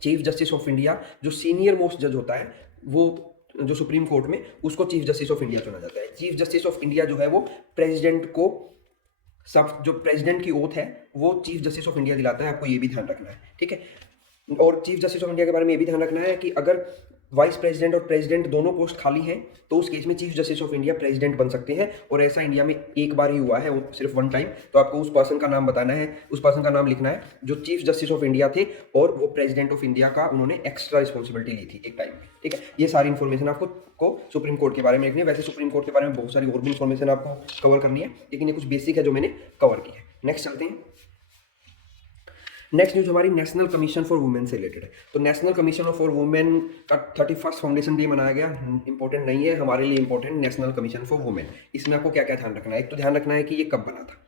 चीफ जस्टिस ऑफ इंडिया जो सीनियर मोस्ट जज होता है, वो जो सुप्रीम कोर्ट में, उसको चीफ जस्टिस ऑफ इंडिया चुना जाता है। चीफ जस्टिस ऑफ इंडिया जो है वो प्रेसिडेंट को सब, जो प्रेसिडेंट की ओथ है वो चीफ जस्टिस ऑफ इंडिया दिलाता है, आपको ये भी ध्यान रखना है। ठीक है, और चीफ जस्टिस ऑफ इंडिया के बारे में ये भी ध्यान रखना है कि अगर वाइस प्रेसिडेंट और प्रेसिडेंट दोनों पोस्ट खाली हैं तो उस केस में chief justice of India president बन सकते हैं। और ऐसा इंडिया में एक बार ही हुआ है, वो सिर्फ 1 टाइम। तो आपको उस पर्सन का नाम बताना है, उस पर्सन का नाम लिखना है जो चीफ जस्टिस ऑफ इंडिया थे और वो प्रेसिडेंट ऑफ इंडिया का उन्होंने एक्स्ट्रा रिस्पॉन्सिबिलिटी ली थी एक टाइम में। ठीक है, ये सारी इन्फॉर्मेशन आपको सुप्रीम कोर्ट के बारे में लिखनी है। वैसे सुप्रीम कोर्ट के बारे में बहुत सारी और भी इन्फॉर्मेशन आपको कवर करनी है, लेकिन ये कुछ बेसिक है जो मैंने कवर की है। नेक्स्ट चलते हैं। नेक्स्ट न्यूज हमारी नेशनल कमीशन फॉर वुमेन से रिलेटेड है। तो नेशनल कमीशन फॉर वुमेन का 31 फाउंडेशन डे मनाया गया। इंपॉर्टेंट नहीं है हमारे लिए, important national commission for women. इसमें आपको क्या क्या ध्यान रखना है? एक तो ध्यान रखना है कि ये कब बना था,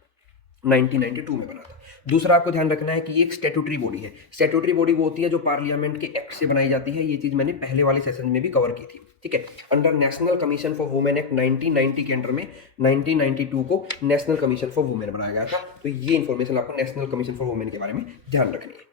1992 में बना था। दूसरा आपको ध्यान रखना है कि ये एक स्टैट्यूटरी बॉडी है। स्टैट्यूटरी बॉडी वो होती है जो पार्लियामेंट के एक्ट से बनाई जाती है। ये चीज़ मैंने पहले वाले सेशन में भी कवर की थी, ठीक है। Under national commission for women act 1990 के अंडर में 1992 को नेशनल कमीशन फॉर वुमेन बनाया गया था। तो ये इन्फॉर्मेशन आपको नेशनल कमीशन फॉर वुमेन के बारे में ध्यान रखनी है।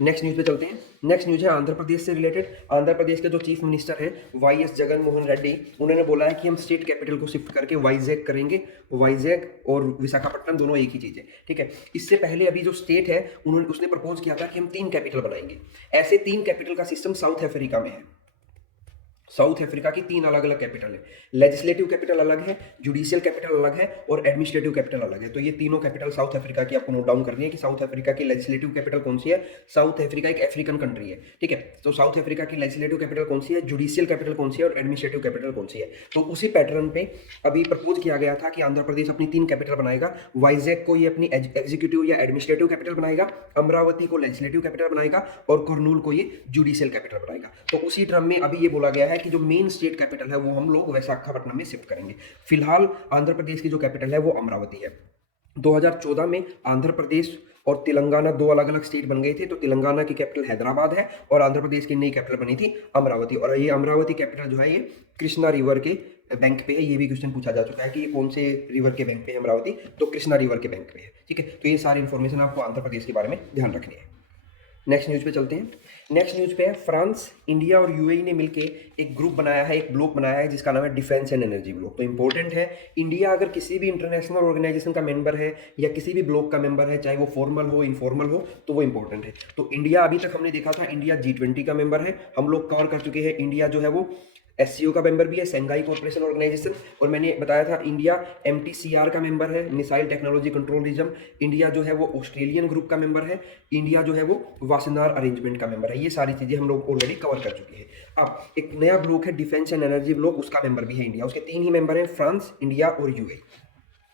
नेक्स्ट न्यूज़ पे चलते हैं। नेक्स्ट न्यूज़ है आंध्र प्रदेश से रिलेटेड। आंध्र प्रदेश के जो चीफ मिनिस्टर है वाई एस जगन मोहन रेड्डी, उन्होंने बोला है कि हम स्टेट कैपिटल को शिफ्ट करके वाइजैग करेंगे। वाइजैग और विशाखापट्टनम दोनों एक ही चीज़ है, ठीक है। इससे पहले अभी जो स्टेट है उसने प्रपोज किया था कि हम 3 कैपिटल बनाएंगे। ऐसे 3 कैपिटल का सिस्टम साउथ अफ्रीका में है। साउथ अफ्रीका की 3 अलग अलग कैपिटल है। लेजिस्लेटिव कैपिटल अलग है, जुडिशियल कैपिटल अलग है और एडमिनिस्ट्रेटिव कैपिटल अलग है। तो ये तीनों कैपिटल साउथ अफ्रीका की आपको नोट डाउन करनी है कि साउथ अफ्रीका की लेजिस्लेटिव कैपिटल कौन सी है। साउथ अफ्रीका एक अफ्रीकन कंट्री है, ठीक है। तो साउथ अफ्रीका की लेजिस्लेटिव कैपिटल कौन सी है, जुडिशियल कैपिटल कौन सी है और एडमिनिस्ट्रेटिव कैपिटल कौन सी है। तो उसी पैटर्न पे अभी प्रपोज किया गया था कि आंध्र प्रदेश अपनी 3 कैपिटल बनाएगा। वाइजैग को ये अपनी एग्जीक्यूटिव या एडमिनिस्ट्रेटिव कैपिटल बनाएगा, अमरावती को लेजिस्लेटिव कैपिटल बनाएगा और कुर्नूल को ये जुडिशियल कैपिटल बनाएगा। तो उसी क्रम में अभी ये बोला गया है कि जो मेन स्टेट कैपिटल है वो हम लोग विशाखापट्टनम में शिफ्ट करेंगे। फिलहाल आंध्र प्रदेश की जो कैपिटल है वो अमरावती है। 2014 में आंध्र प्रदेश और तेलंगाना 2 अलग अलग स्टेट बन गए थे। तो तेलंगाना की कैपिटल हैदराबाद है और आंध्र प्रदेश की नई कैपिटल बनी थी अमरावती। और ये अमरावती कैपिटल जो है ये कृष्णा रिवर के बैंक पे है। ये भी क्वेश्चन पूछा जा चुका है कि ये कौन से रिवर के बैंक पे है अमरावती, तो कृष्णा रिवर के बैंक पे है, ठीक है। तो ये सारी इंफॉर्मेशन आपको आंध्र प्रदेश के बारे में ध्यान रखनी है। नेक्स्ट न्यूज़ पे चलते हैं। नेक्स्ट न्यूज़ पे है फ्रांस, इंडिया और यूएई ने मिलके एक ग्रुप बनाया है, एक ब्लॉक बनाया है जिसका नाम है डिफेंस एंड एनर्जी ब्लॉक। तो इंपॉर्टेंट है, इंडिया अगर किसी भी इंटरनेशनल ऑर्गेनाइजेशन का मेंबर है या किसी भी ब्लॉक का मेंबर है, चाहे वो फॉर्मल हो इनफॉर्मल हो, तो वो इंपॉर्टेंट है। तो इंडिया अभी तक हमने देखा था इंडिया G20 का मेंबर है, हम लोग कवर कर चुके हैं। इंडिया जो है वो SCO का मेंबर भी है, शंघाई कोऑपरेशन ऑर्गेनाइजेशन। और मैंने बताया था इंडिया MTCR का मेंबर है, missile technology control region. India जो है वो ऑस्ट्रेलियन ग्रुप का मेंबर है। इंडिया जो है वो वासेनार अरेंजमेंट का मेंबर है। ये सारी चीज़ें हम लोग ऑलरेडी कवर कर चुके हैं। अब एक नया ब्लॉक है डिफेंस एंड एनर्जी ब्लॉक, उसका मेंबर भी है इंडिया। उसके 3 ही मेंबर हैं, फ्रांस, इंडिया और यूएई।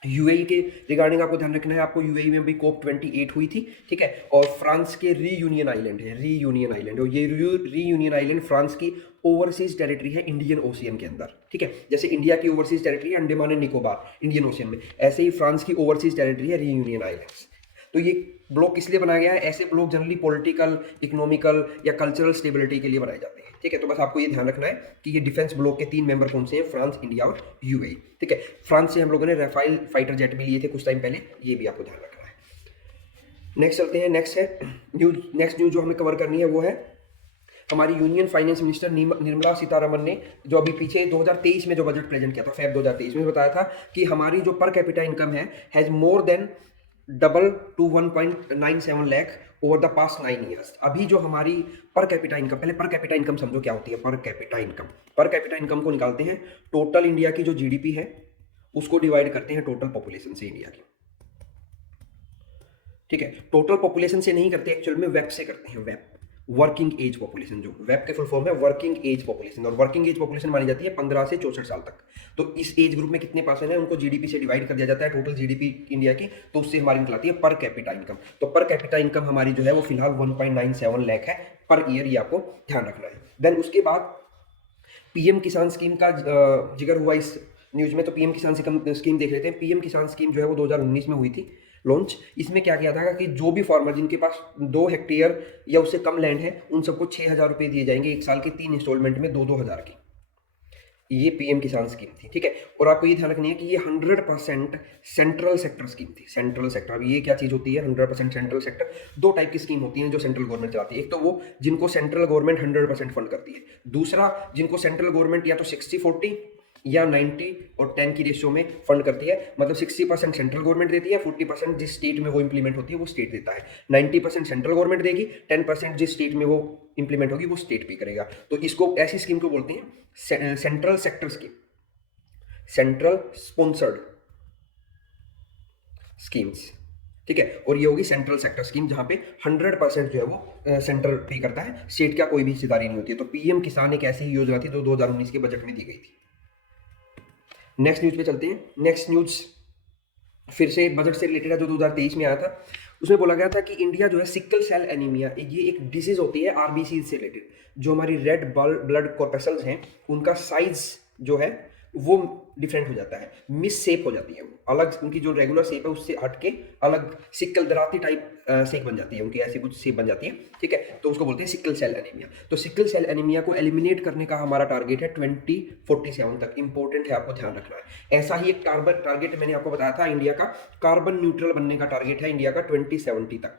यूएई के रिगार्डिंग आपको ध्यान रखना है, आपको यूएई में भी COP28 हुई थी, ठीक है। और फ्रांस के रीयूनियन आइलैंड है, रीयूनियन आइलैंड, और ये रीयूनियन आइलैंड फ्रांस की ओवरसीज टेरिटरी है इंडियन ओशियन के अंदर, ठीक है। जैसे इंडिया की ओवरसीज टेरिटरी है Andaman and Nicobar Indian ocean में, ऐसे ही फ्रांस की ओवरसीज टेरिटरी है रीयूनियन आइलैंड्स। तो ये ब्लॉक किस लिए बनाया गया है? ऐसे ब्लॉक जनरली पॉलिटिकल, इकोनॉमिकल या कल्चरल स्टेबिलिटी के लिए बनाए जाते हैं, ठीक है। तो बस आपको ये ध्यान रखना है कि ये डिफेंस ब्लॉक के 3 मेंबर कौन से हैं, फ्रांस, इंडिया और यूएई, ठीक है। फ्रांस से हम लोगों ने राफेल फाइटर जेट भी लिए थे कुछ टाइम पहले, ये भी आपको ध्यान रखना है। नेक्स्ट चलते हैं। नेक्स्ट है न्यूज, नेक्स्ट न्यूज जो हमें कवर करनी है वो है हमारी union finance minister Nirmala Sitharaman ने जो अभी पीछे 2023 में जो बजट प्रेजेंट किया था, फेब 2023 में बताया था कि हमारी जो पर कैपिटा इनकम है has more than double two 1.97 lakh over the past 9 years. अभी जो हमारी पर कैपिटा इनकम, पहले पर कैपिटा इनकम समझो क्या होती है। Per capita income, per capita income को निकालते हैं टोटल इंडिया की जो जीडीपी है उसको डिवाइड करते हैं टोटल पॉपुलेशन से इंडिया की, ठीक है। टोटल पॉपुलेशन से नहीं करते, एक्चुअल में वेब से करते हैं। वेब वर्किंग एज पॉपुलेशन, जो वेब के फुल फॉर्म है वर्किंग एज पॉपुलेशन, और वर्किंग एज पॉपुलेशन मानी जाती है 15 से 64 साल तक। तो इस एज ग्रुप में कितने पर्सन है उनको जीडीपी से डिवाइड कर दिया जाता है, टोटल जीडीपी इंडिया की, तो उससे हमारी निकलाती है पर कैपिटा इनकम। तो पर कैपिटा इनकम हमारी जो है वो फिलहाल 1.97 लाख है पर ईयर, ये आपको ध्यान रखना है। देन उसके बाद पीएम किसान स्कीम का जिक्र हुआ इस न्यूज में, तो पीएम किसान स्कीम देख लेते हैं। पीएम किसान स्कीम जो है वो 2019 में हुई थी लॉन्च। इसमें क्या किया था कि जो भी फार्मर जिनके पास 2 हेक्टेयर या उससे कम लैंड है उन सबको 6,000 रुपये दिए जाएंगे एक साल के 3 इंस्टॉलमेंट में 2-2 हज़ार की। ये पीएम किसान स्कीम थी, ठीक है। और आपको ये ध्यान रखनी है कि ये 100% सेंट्रल सेक्टर स्कीम थी। सेंट्रल सेक्टर, अब ये क्या चीज़ होती है 100% सेंट्रल सेक्टर? 2 टाइप की स्कीम होती हैं जो सेंट्रल गवर्नमेंट चलाती है। एक तो वो जिनको सेंट्रल गवर्नमेंट 100% फंड करती है, दूसरा जिनको सेंट्रल गवर्नमेंट या तो 60-40 या 90 और 10 की रेशियो में फंड करती है। मतलब 60% सेंट्रल गवर्नमेंट देती है, 40% जिस स्टेट में वो इंप्लीमेंट होती है वो स्टेट देता है, 90% सेंट्रल गवर्नमेंट देगी, 10% जिस स्टेट में वो इंप्लीमेंट होगी वो स्टेट पे करेगा। तो इसको, ऐसी स्कीम को बोलते हैं central sector scheme, central sponsored schemes, ठीक है। और ये होगी सेंट्रल सेक्टर स्कीम जहां पे 100% जो है वो सेंट्रल पे करता है, स्टेट का कोई भी हिस्सेदारी नहीं होती है। तो पीएम किसान एक ऐसी ही योजना थी जो 2019 के बजट में दी गई थी। नेक्स्ट न्यूज पे चलते हैं। नेक्स्ट न्यूज फिर से बजट से रिलेटेड है जो 2023 में आया था। उसमें बोला गया था कि इंडिया जो है सिकल सेल एनीमिया, ये एक डिजीज होती है आरबीसी से रिलेटेड। जो हमारी रेड ब्लड कॉर्पेसल्स हैं उनका साइज जो है वो डिफरेंट हो जाता है, मिस शेप हो जाती है, वो अलग, उनकी जो रेगुलर शेप है उससे हट के अलग सिकल दराती टाइप शेप बन जाती है उनकी, ऐसी कुछ शेप बन जाती है, ठीक है। तो उसको बोलते हैं सिकल सेल एनीमिया। तो सिकल सेल एनीमिया को एलिमिनेट करने का हमारा टारगेट है 2047 तक। इंपॉर्टेंट है, आपको ध्यान रखना है। ऐसा ही एक टारगेट मैंने आपको बताया था इंडिया का, कार्बन न्यूट्रल बनने का टारगेट है इंडिया का 2070 तक।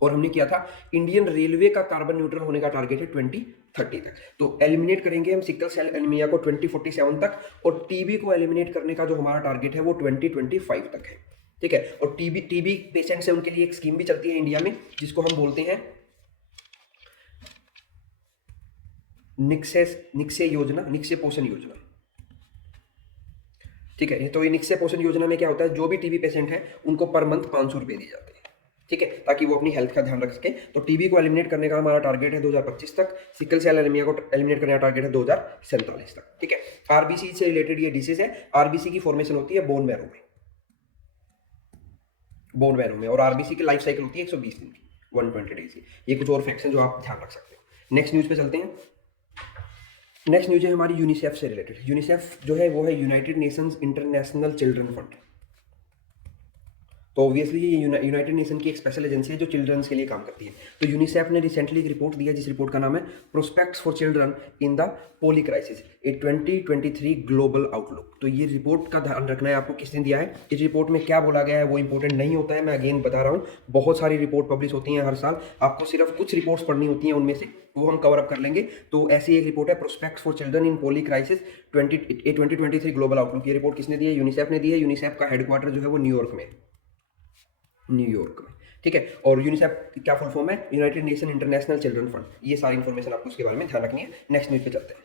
और हमने किया था इंडियन रेलवे का कार्बन न्यूट्रल होने का टारगेट है 2030 तक। तो एलिमिनेट करेंगे हम सिकल सेल एनीमिया को 2047 तक, और टीबी को एलिमिनेट करने का जो हमारा टारगेट है वो 2025 तक है, ठीक है। और टीबी पेशेंट्स है उनके लिए एक स्कीम भी चलती है इंडिया में जिसको हम बोलते हैं निक्षय योजना, निक्षय पोषण योजना, ठीक है। तो ये निक्षय पोषण योजना में क्या होता है, जो भी टीबी पेशेंट है उनको पर मंथ 500 रुपये दिए जाते हैं, ठीक है, ताकि वो अपनी हेल्थ का ध्यान रख सके। तो टीबी को एलिमिनेट करने का हमारा टारगेट है 2025 तक, सिकल सेल एनीमिया को एलिमिनेट करने का टारगेट है 2047 तक, ठीक है। आरबीसी से रिलेटेड ये डिसीज है। आरबीसी की फॉर्मेशन होती है बोन मैरो में, और आरबीसी की लाइफ साइकिल होती है 120 दिन की, 120 डेज की। ये कुछ और फैक्ट्स हैं जो आप ध्यान रख सकते हो। नेक्स्ट न्यूज पे चलते हैं। नेक्स्ट न्यूज है हमारी यूनिसेफ से रिलेटेड। यूनिसेफ जो है वो है United Nations international children fund. तो ऑब्वियसली ये यूनाइटेड नेशन की एक स्पेशल एजेंसी है जो चिल्ड्रंस के लिए काम करती है। तो यूनिसेफ ने रिसेंटली एक रिपोर्ट दिया जिस रिपोर्ट का नाम है prospects for children in the poly crisis, a 2023 global outlook. तो ये रिपोर्ट का ध्यान रखना है आपको, किसने दिया है, इस रिपोर्ट में क्या बोला गया है वो इंपॉर्टेंट नहीं होता है। मैं अगेन बता रहा हूँ, बहुत सारी रिपोर्ट पब्लिश होती हैं हर साल, आपको सिर्फ कुछ रिपोर्ट्स पढ़नी होती हैं, उनमें से वो हम कवर अप कर लेंगे। तो ऐसी एक रिपोर्ट है prospects for children in poly crisis 2023 global outlook. ये रिपोर्ट किसने दी है, यूनिसेफ ने दी है। यूनिसेफ का हेडक्वार्टर जो है वो न्यूयॉर्क में, न्यूयॉर्क में, ठीक है। और यूनिसेफ क्या फुल फॉर्म है, United nation international children fund. ये सारी इंफॉर्मेशन आपको उसके बारे में ध्यान रखनी है। नेक्स्ट न्यूज पे चलते हैं।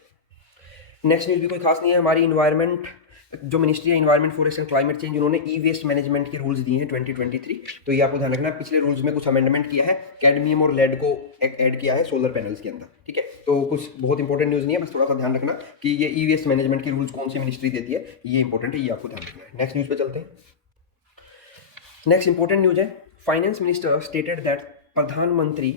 नेक्स्ट न्यूज भी कोई खास नहीं है। हमारी इन्वायरमेंट जो मिनिस्ट्री है, environment forest and climate change, उन्होंने ई वेस्ट मैनेजमेंट के रूल्स दिए हैं 2023। तो ये आपको ध्यान रखना है। पिछले रूल्स में कुछ अमेंडमेंट किया है, कैडमियम और लेड को ऐड किया है सोलर पैनल्स के अंदर, ठीक है। तो कुछ बहुत इंपॉर्टेंट न्यूज़ नहीं है, बस थोड़ा सा ध्यान रखना कि ये ई वेस्ट मैनेजमेंट के रूल्स कौन सी मिनिस्ट्री देती है, ये इंपॉर्टेंट है, ये आपको ध्यान रखना है। नेक्स्ट न्यूज़ पे चलते हैं। नेक्स्ट इंपॉर्टेंट न्यूज है, finance minister stated that Pradhan Mantri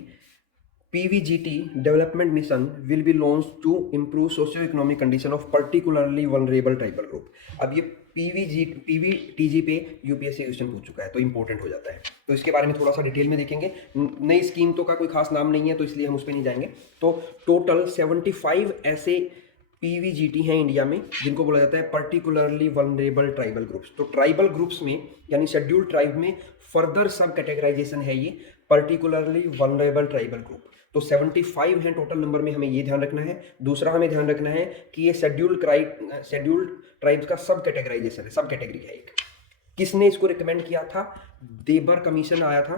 PVGT development mission will be launch to improve socio economic condition of particularly vulnerable tribal group. अब ये PVTG पे यूपीएससी क्वेश्चन पूछ चुका है, तो इंपॉर्टेंट हो जाता है। तो इसके बारे में थोड़ा सा डिटेल में देखेंगे। नई स्कीम तो का कोई खास नाम नहीं है, तो इसलिए हम उस पर नहीं जाएंगे। तो टोटल 75 ऐसे PVGT हैं इंडिया में जिनको बोला जाता है पर्टिकुलरली वनरेबल ट्राइबल ग्रुप्स। तो ट्राइबल ग्रुप्स में यानी शेड्यूल्ड ट्राइब में फर्दर सब कैटेगराइजेशन है ये पर्टिकुलरली वनरेबल ट्राइबल ग्रुप। तो 75 हैं टोटल नंबर में, हमें ये ध्यान रखना है। दूसरा हमें ध्यान रखना है कि ये शेड्यूल्ड ट्राइब्स का सब कैटेगराइजेशन है, सब कैटेगरी है एक। किसने इसको रिकमेंड किया था, देबर कमीशन आया था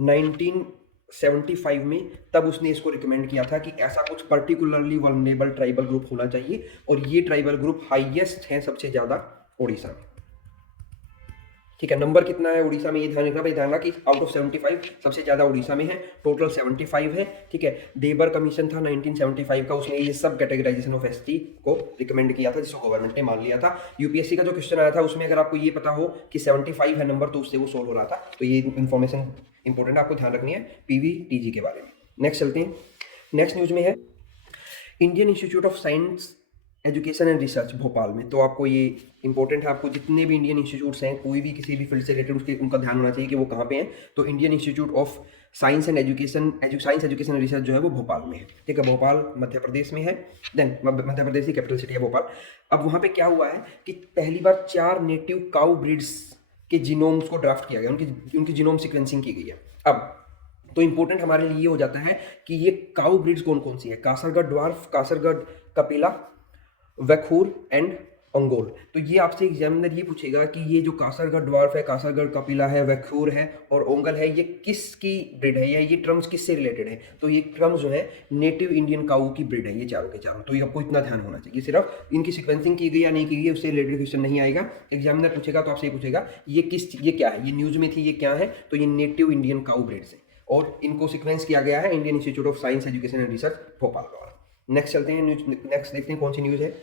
1975 में, तब उसने इसको रिकमेंड किया था कि ऐसा कुछ पर्टिकुलरली वल्नरेबल ट्राइबल ग्रुप होना चाहिए। और ये ट्राइबल ग्रुप हाईएस्ट है सबसे ज्यादा उड़ीसा में, ठीक है। नंबर कितना है उड़ीसा में, ये ध्यान रखना भाई, ध्यान रखना कि आउट ऑफ 75 सबसे ज्यादा उड़ीसा में है, टोटल 75 है, ठीक है। देबर कमीशन था 1975 का, उसने ये सब कैटेगराइजेशन ऑफ एसटी को रिकमेंड किया था, जिसको गवर्नमेंट ने मान लिया था। यूपीएससी का जो क्वेश्चन आया था उसमें अगर आपको ये पता हो कि 75 है नंबर, तो उससे वो सोल्व हो रहा था। तो ये इन्फॉर्मेशन इंपॉर्टेंट आपको ध्यान रखनी है PVTG के बारे में। नेक्स्ट चलते हैं। नेक्स्ट न्यूज में है Indian Institute of Science Education and Research Bhopal में। तो आपको ये इंपॉर्टेंट है, आपको जितने भी इंडियन इंस्टीट्यूट्स हैं कोई भी किसी भी फील्ड से रिलेटेड उसके उनका ध्यान होना चाहिए कि वो कहाँ पे हैं। तो Indian Institute of Science Education and research जो है वो भोपाल में है, ठीक है। भोपाल मध्य प्रदेश में है, देन मध्य प्रदेश की कैपिटल सिटी है भोपाल। अब वहाँ पे क्या हुआ है कि पहली बार 4 नेटिव काउ ब्रीड्स के जीनोम्स को ड्राफ्ट किया गया, उनकी जीनोम सीक्वेंसिंग की गई है। अब तो इंपॉर्टेंट हमारे लिए ये हो जाता है कि ये काउ ब्रीड्स कौन कौन सी है, कासरगढ़ ड्वार्फ, कासरगढ़ कपिला, वैखूर एंड अंगोल। तो ये आपसे एग्जामिनर ये पूछेगा कि ये जो कासरगढ़ ड्वार्फ है, कासरगढ़ कपिला है, वैखूर है और ओंगल है, ये किसकी ब्रीड है या ये टर्म्स किससे रिलेटेड है। तो ये टर्म्स जो है नेटिव इंडियन काऊ की ब्रीड है ये चारों के चारों। तो ये आपको इतना ध्यान होना चाहिए, सिर्फ इनकी सीक्वेंसिंग की गई या नहीं की गई उससे रिलेटेड क्वेश्चन नहीं आएगा। एग्जामिनर पूछेगा तो आपसे पूछेगा ये क्या है, ये न्यूज में थी, ये क्या है, तो ये नेटिव इंडियन काऊ ब्रीड्स है और इनको सीक्वेंस किया गया है Indian Institute of Science Education and Research Bhopal द्वारा। नेक्स्ट चलते हैं, नेक्स्ट देखते हैं कौन सी न्यूज है।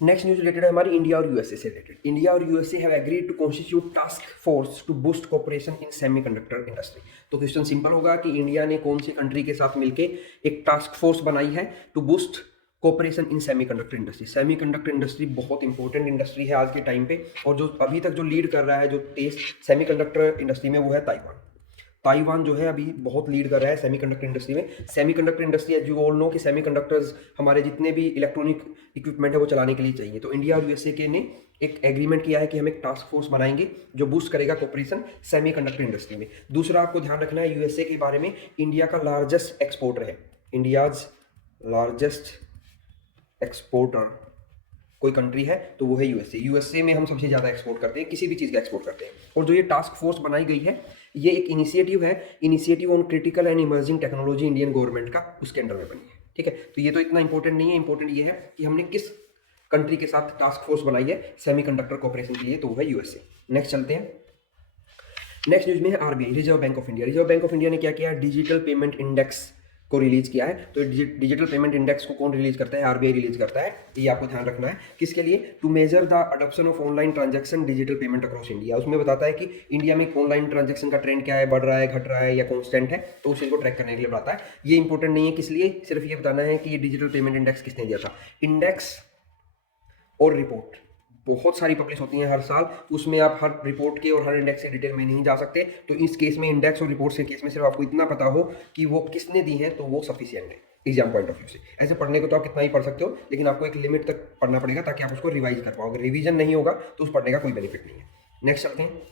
नेक्स्ट न्यूज रिलेटेड है हमारी इंडिया और यूएसए से रिलेटेड। इंडिया और USA have agreed to constitute task force to boost cooperation in semiconductor industry. तो क्वेश्चन सिंपल होगा कि इंडिया ने कौन सी कंट्री के साथ मिलकर एक टास्क फोर्स बनाई है to boost cooperation in semiconductor industry. Semiconductor industry बहुत इंपॉर्टेंट इंडस्ट्री है आज के टाइम पे, और जो अभी तक जो लीड कर रहा है जो तेज सेमीकंडक्टर इंडस्ट्री में वो है ताइवान। ताइवान जो है अभी बहुत लीड कर रहा है सेमीकंडक्टर इंडस्ट्री में। Semiconductor industry as you all know कि सेमीकंडक्टर्स हमारे जितने भी इलेक्ट्रॉनिक इक्विपमेंट है वो चलाने के लिए चाहिए। तो इंडिया और यूएसए के ने एक एग्रीमेंट किया है कि हम एक टास्क फोर्स बनाएंगे जो बूस्ट करेगा कोऑपरेशन सेमीकंडक्टर इंडस्ट्री में। दूसरा आपको ध्यान रखना है यूएसए के बारे में, इंडिया का लार्जेस्ट एक्सपोर्टर है। इंडियाज लार्जेस्ट एक्सपोर्टर कोई कंट्री है तो वो है यूएसए। यूएसए में हम सबसे ज़्यादा एक्सपोर्ट करते हैं, किसी भी चीज़ का एक्सपोर्ट करते हैं। और जो ये टास्क फोर्स बनाई गई है ये एक इनिशिएटिव है, initiative on critical and emerging technology Indian government का, उसके अंडर में बनी है। ठीक है, तो ये तो इतना इंपॉर्टेंट नहीं है, इंपॉर्टेंट ये है कि हमने किस कंट्री के साथ टास्क फोर्स बनाई है सेमीकंडक्टर कोऑपरेशन के लिए, तो वो है यूएसए। नेक्स्ट चलते हैं। नेक्स्ट न्यूज में है RBI, reserve bank of India. Reserve bank of India ने क्या किया, डिजिटल पेमेंट इंडेक्स को रिलीज किया है। तो डिजिटल पेमेंट इंडेक्स को कौन रिलीज करता है, आरबीआई रिलीज करता है। ये आपको ध्यान रखना है, किसके लिए, to measure the adoption of online transaction digital payment across India. उसमें बताता है कि इंडिया में ऑनलाइन ट्रांजैक्शन का ट्रेंड क्या है, बढ़ रहा है, घट रहा है या कॉन्स्टेंट है, तो उस चीज़ को ट्रैक करने के लिए बताता है। ये इंपॉर्टेंट नहीं है, किस लिए, सिर्फ ये बताना है कि ये डिजिटल पेमेंट इंडेक्स किसने दिया था। इंडेक्स और रिपोर्ट बहुत सारी पब्लिश होती हैं हर साल, उसमें आप हर रिपोर्ट के और हर इंडेक्स के डिटेल में नहीं जा सकते। तो इस केस में इंडेक्स और रिपोर्ट के केस में सिर्फ आपको इतना पता हो कि वो किसने दी है तो वो सफिशिएंट है एग्जाम पॉइंट ऑफ व्यू से। ऐसे पढ़ने को तो आप कितना ही पढ़ सकते हो, लेकिन आपको एक लिमिट तक पढ़ना पड़ेगा ताकि आप उसको रिवाइज कर पाओ। अगर रिवीजन नहीं होगा तो उस पढ़ने का कोई बेनिफिट नहीं है। नेक्स्ट चलते हैं,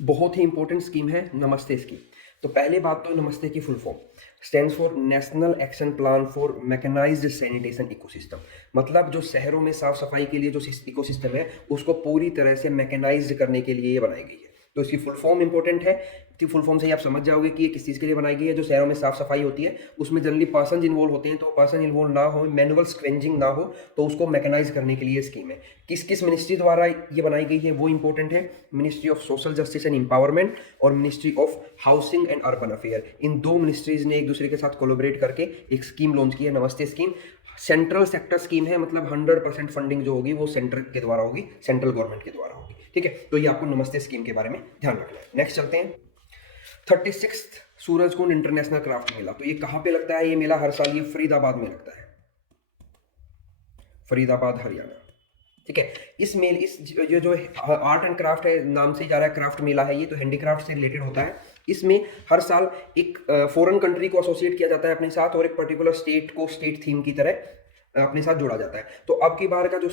बहुत ही इंपॉर्टेंट स्कीम है नमस्ते स्कीम। तो पहले बात तो नमस्ते की full form stands for national action plan for mechanised sanitation ecosystem. मतलब जो शहरों में साफ सफाई के लिए जो इकोसिस्टम है उसको पूरी तरह से मैकेनाइज्ड करने के लिए ये बनाई गई है। तो इसकी फुल फॉर्म इंपॉर्टेंट है, तो फुल फॉर्म से ही आप समझ जाओगे कि ये किस चीज़ के लिए बनाई गई है। जो शहरों में साफ सफाई होती है उसमें जनरली पर्सन इन्वॉल्व होते हैं, तो पर्सन इन्वॉल्व ना हो, मैनुअल स्क्वेंजिंग ना हो, तो उसको मैकेनाइज करने के लिए स्कीम है। किस किस मिनिस्ट्री द्वारा ये बनाई गई है वो इंपॉर्टेंट है, ministry of social justice and empowerment और ministry of housing and urban affair. इन दो मिनिस्ट्रीज ने एक दूसरे के साथ कोलैबोरेट करके एक स्कीम लॉन्च की है, नमस्ते स्कीम। सेंट्रल सेक्टर स्कीम है, मतलब 100% फंडिंग जो होगी वो सेंटर के द्वारा होगी, सेंट्रल गवर्नमेंट के द्वारा होगी। ठीक है, तो ये आपको नमस्ते स्कीम के बारे में ध्यान रखना है। नेक्स्ट चलते हैं, 36 सूरजकुंड इंटरनेशनल क्राफ्ट मेला। तो ये कहाँ पे लगता है ये मेला हर साल, ये फरीदाबाद में लगता है, फरीदाबाद हरियाणा। ठीक है, इस ये जो आर्ट एंड क्राफ्ट है, नाम से ही जा रहा है क्राफ्ट मेला है, ये तो हैंडीक्राफ्ट से रिलेटेड होता है। इसमें हर साल एक फॉरेन कंट्री को एसोसिएट किया जाता है अपने साथ, और एक पर्टिकुलर स्टेट को स्टेट थीम की तरह अपने साथ जोड़ा जाता है। तो अब की बार का जो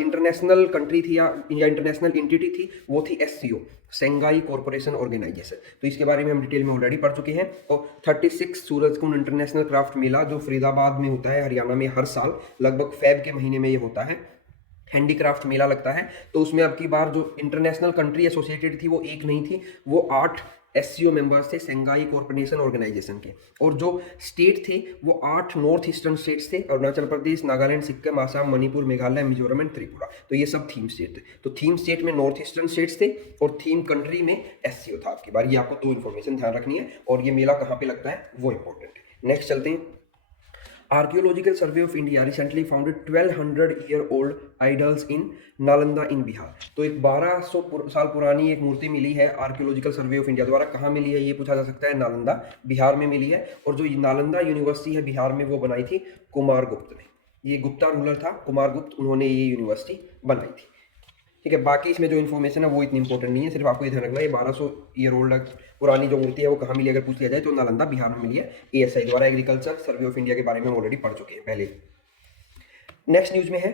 इंटरनेशनल कंट्री थी या इंटरनेशनल एंटिटी थी वो थी एससीओ, शंघाई कॉरपोरेशन ऑर्गेनाइजेशन। तो इसके बारे में हम डिटेल में ऑलरेडी पढ़ चुके हैं। और 36 सूरजकुंड इंटरनेशनल क्राफ्ट मेला जो फरीदाबाद में होता है हरियाणा में, हर साल लगभग फेब के महीने में ये होता है, हैंडीक्राफ्ट मेला लगता है। तो उसमें अब की बार जो इंटरनेशनल कंट्री एसोसिएटेड थी वो एक नहीं थी, वो 8 एससीओ मेंबर्स थे शंघाई कॉरपोरेशन ऑर्गेनाइजेशन के। और जो स्टेट थे वो 8 नॉर्थ ईस्टर्न स्टेट्स थे, अरुणाचल प्रदेश, नागालैंड, सिक्किम, आसाम, मणिपुर, मेघालय, मिजोरम एंड त्रिपुरा। तो ये सब थीम स्टेट थे। तो थीम स्टेट में नॉर्थ ईस्टर्न स्टेट्स थे और थीम कंट्री में एससीओ था आपकी बार। ये आपको 2 इन्फॉर्मेशन ध्यान रखनी है, और ये मेला कहाँ पे लगता है वो इंपॉर्टेंट है। नेक्स्ट चलते हैं, archaeological survey of India recently founded 1200-year-old idols in Nalanda in Bihar. तो एक 1200 साल पुरानी एक मूर्ति मिली है आर्कियोलॉजिकल सर्वे ऑफ इंडिया द्वारा। कहाँ मिली है ये पूछा जा सकता है, नालंदा बिहार में मिली है। और जो नालंदा यूनिवर्सिटी है बिहार में वो बनाई थी कुमार गुप्त ने। ये गुप्ता रूलर था कुमार गुप्त, उन्होंने ये यूनिवर्सिटी बनाई थी। ठीक है, बाकी इसमें जो इन्फॉर्मेशन है वो इतनी इंपॉर्टेंट नहीं है, सिर्फ आपको ये ध्यान रखना है ये 1200 ईयर ओल्ड पुरानी जो मूर्ति है वो कहाँ मिली अगर पूछ लिया जाए तो नालंदा बिहार में मिली है, एएसआई द्वारा। एग्रीकल्चर सर्वे ऑफ इंडिया के बारे में हम ऑलरेडी पढ़ चुके हैं पहले। नेक्स्ट न्यूज में है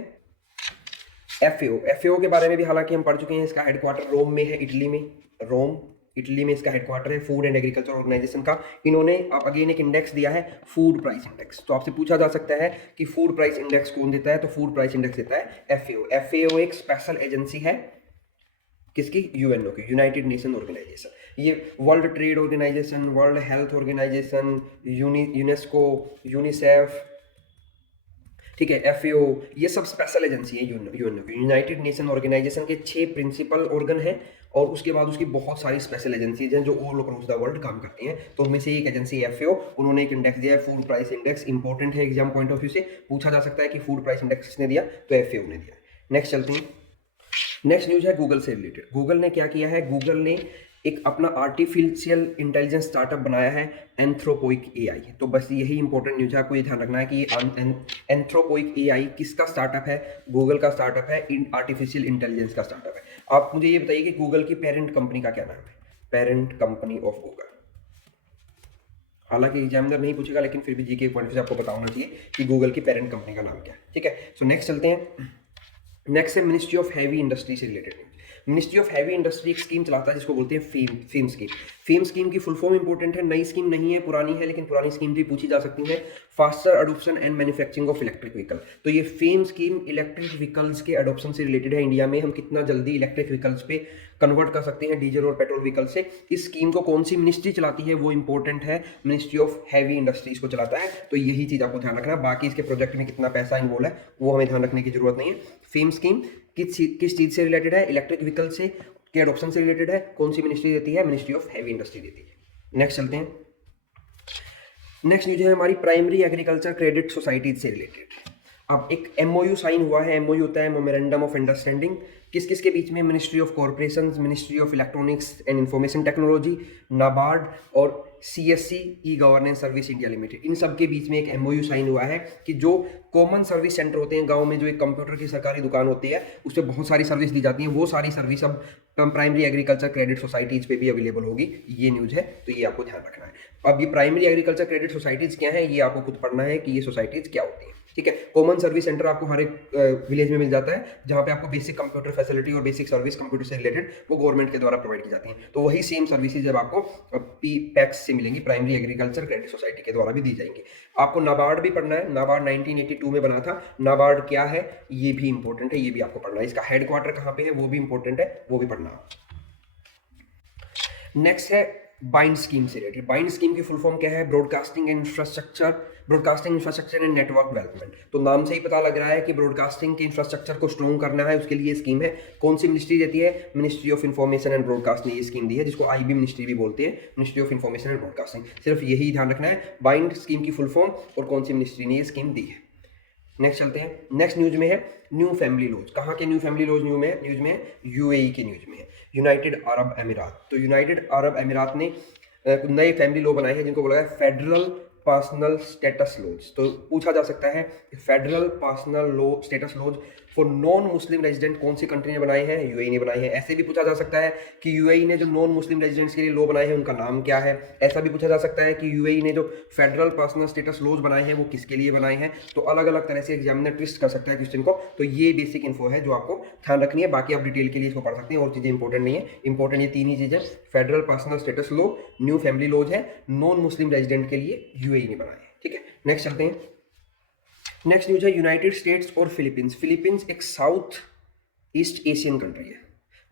एफएओ। एफएओ के बारे में भी हालांकि हम पढ़ चुके हैं, इसका हेडक्वार्टर रोम में है, इटली में, रोम इटली में इसका हेडक्वार्टर है, फूड एंड एग्रीकल्चर ऑर्गेनाइजेशन का। इन्होंने अब अगेन एक इंडेक्स दिया है, फूड प्राइस इंडेक्स। तो आपसे पूछा जा सकता है कि फूड प्राइस इंडेक्स कौन देता है, तो फूड प्राइस इंडेक्स देता है एफएओ। एफएओ एक स्पेशल एजेंसी है, किसकी, यूएनओ की, यूनाइटेड नेशन ऑर्गेनाइजेशन। ये World Trade Organisation, World Health Organisation, UNESCO, UNICEF, ठीक है, एफएओ, ये सब स्पेशल एजेंसी है यूएनओ की। यूनाइटेड नेशन ऑर्गेनाइजेशन के 6 प्रिंसिपल ऑर्गन हैं और उसके बाद उसकी बहुत सारी स्पेशल एजेंसीज हैं जो ऑल अक्रॉस द वर्ल्ड काम करती हैं। तो उनमें से एक एजेंसी एफएओ, उन्होंने एक इंडेक्स दिया है फूड प्राइस इंडेक्स, इंपॉर्टेंट है एग्जाम पॉइंट ऑफ व्यू से, पूछा जा सकता है कि फूड प्राइस इंडेक्स किसने दिया, तो एफएओ ने दिया। नेक्स्ट चलते हैं। नेक्स्ट न्यूज है गूगल से रिलेटेड। गूगल ने क्या किया है, गूगल ने एक अपना आर्टिफिशियल इंटेलिजेंस स्टार्टअप बनाया है एंथ्रोपोइक एआई। तो बस यही इंपॉर्टेंट न्यूज है, आपको ये ध्यान रखना है कि एंथ्रोपोइक एआई किसका स्टार्टअप है, गूगल का स्टार्टअप है, आर्टिफिशियल इंटेलिजेंस का स्टार्टअप है। आप मुझे ये बताइए कि गूगल की पेरेंट कंपनी का क्या नाम है, पेरेंट कंपनी ऑफ गूगल। हालांकि एग्जामिनर नहीं पूछेगा लेकिन फिर भी जीके पॉइंट से आपको पता होना चाहिए कि गूगल की पेरेंट कंपनी का नाम क्या है, ठीक है। सो नेक्स्ट चलते हैं। नेक्स्ट है मिनिस्ट्री ऑफ हैवी इंडस्ट्री से related. Ministry of heavy industry एक स्कीम चलाता है जिसको बोलते हैं फेम स्कीम। फेम स्कीम की फुल फॉर्म इंपॉर्टेंट है, नई स्कीम नहीं है, पुरानी है, लेकिन पुरानी स्कीम भी पूछी जा सकती है। Faster adoption and manufacturing of electric vehicle. तो ये फेम स्कीम इलेक्ट्रिक व्हीकल्स के अडोप्शन से रिलेटेड है। इंडिया में हम कितना जल्दी इलेक्ट्रिक व्हीकल्स पे कन्वर्ट कर सकते हैं डीजल और पेट्रोल व्हीकल से। इस स्कीम को कौन सी मिनिस्ट्री चलाती है वो इंपॉर्टेंट है, मिनिस्ट्री ऑफ हैवी इंडस्ट्रीज को चलाता है। तो यही चीज आपको ध्यान रखना है, बाकी इसके प्रोजेक्ट में कितना पैसा इन्वॉल्व है वो हमें ध्यान रखने की जरूरत नहीं है। फेम स्कीम किस चीज से रिलेटेड है, इलेक्ट्रिक व्हीकल से के एडॉप्शन से रिलेटेड है, कौन सी मिनिस्ट्री देती है, मिनिस्ट्री ऑफ हैवी इंडस्ट्री देती है। नेक्स्ट चलते हैं। नेक्स्ट न्यूज है हमारी प्राइमरी एग्रीकल्चर क्रेडिट सोसाइटीज से रिलेटेड। अब एक एमओयू साइन हुआ है, एमओयू होता है मेमोरेंडम ऑफ अंडरस्टैंडिंग, किस किस के बीच में, ministry of corporation, ministry of electronics and information technology, NABARD और CSC e governance service India limited. इन सब के बीच में एक एमओयू साइन हुआ है कि जो कॉमन सर्विस सेंटर होते हैं गांव में, जो एक कंप्यूटर की सरकारी दुकान होती है उस पर बहुत सारी सर्विस दी जाती है, वो सारी सर्विस अब प्राइमरी एग्रीकल्चर क्रेडिट सोसाइटीज पे भी अवेलेबल होगी। ये न्यूज है, तो ये आपको ध्यान रखना है। अब ये प्राइमरी एग्रीकल्चर क्रेडिट सोसाइटीज क्या है, ये आपको खुद पढ़ना है कि ये सोसाइटीज क्या होती है, ठीक है। कॉमन सर्विस सेंटर आपको हर एक विलेज में मिल जाता है, जहां पे आपको बेसिक कंप्यूटर फैसिलिटी और बेसिक सर्विस कंप्यूटर से रिलेटेड वो गवर्नमेंट के द्वारा प्रोवाइड की जाती हैं। तो वही सेम सर्विसेज जब आपको पैक्स से मिलेंगी, प्राइमरी एग्रीकल्चर क्रेडिट सोसाइटी के द्वारा भी दी जाएंगी। आपको नाबार्ड भी पढ़ना है, नाबार्ड 1982 में बना था। नाबार्ड क्या है ये भी इंपॉर्टेंट है, ये भी आपको पढ़ना है। इसका हेडक्वार्टर कहाँ पे है वो भी इंपॉर्टेंट है, वो भी पढ़ना। नेक्स्ट है बाइंड स्कीम से रिलेटेड। बाइंड स्कीम की फुल फॉर्म क्या है, broadcasting infrastructure, broadcasting infrastructure and network development. तो नाम से ही पता लग रहा है कि ब्रॉडकास्टिंग के इंफ्रास्ट्रक्चर को स्ट्रॉन्ग करना है, उसके लिए स्कीम है। कौन सी मिनिस्ट्री देती है, ministry of information and broadcast ने ये स्कीम दी है, जिसको आईबी मिनिस्ट्री भी बोलते हैं, ministry of information and broadcasting. सिर्फ यही ध्यान रखना है, बाइंड स्कीम की फुल फॉर्म और कौन सी मिनिस्ट्री ने ये स्कीम दी है। नेक्स्ट चलते हैं। नेक्स्ट न्यूज में है न्यू फैमिली लॉज। कहाँ के न्यू फैमिली लॉज न्यूज में है, यूएई के न्यूज में है, यूनाइटेड अरब अमीरात। तो यूनाइटेड अरब अमीरात ने नए फैमिली लॉ बनाए हैं जिनको बोला है फेडरल पर्सनल स्टेटस लॉज। तो पूछा जा सकता है federal personal law status laws for non Muslim resident कौन सी कंट्री ने बनाए हैं, यूएई ने बनाए हैं। ऐसे भी पूछा जा सकता है कि यूएई ने जो नॉन मुस्लिम रेजिडेंट्स के लिए लॉ बनाए हैं उनका नाम क्या है। ऐसा भी पूछा जा सकता है कि यूएई ने जो फेडरल पर्सनल स्टेटस लॉज बनाए हैं वो किसके लिए बनाए हैं। तो अलग अलग तरह से एग्जामिनर ट्विस्ट कर सकता है क्वेश्चन को। तो ये बेसिक इन्फो है जो आपको ध्यान रखनी है, बाकी आप डिटेल के लिए इसको पढ़ सकते हैं, और चीज़ें इंपॉर्टेंट नहीं है। इंपॉर्टेंट ये तीन ही चीज़ें, federal personal status law, new family laws है, नॉन मुस्लिम रेजिडेंट के लिए यूएई ने बनाए हैं, ठीक है। नेक्स्ट चलते हैं। नेक्स्ट न्यूज है यूनाइटेड स्टेट्स और फिलीपींस। फिलीपींस एक साउथ ईस्ट एशियन कंट्री है,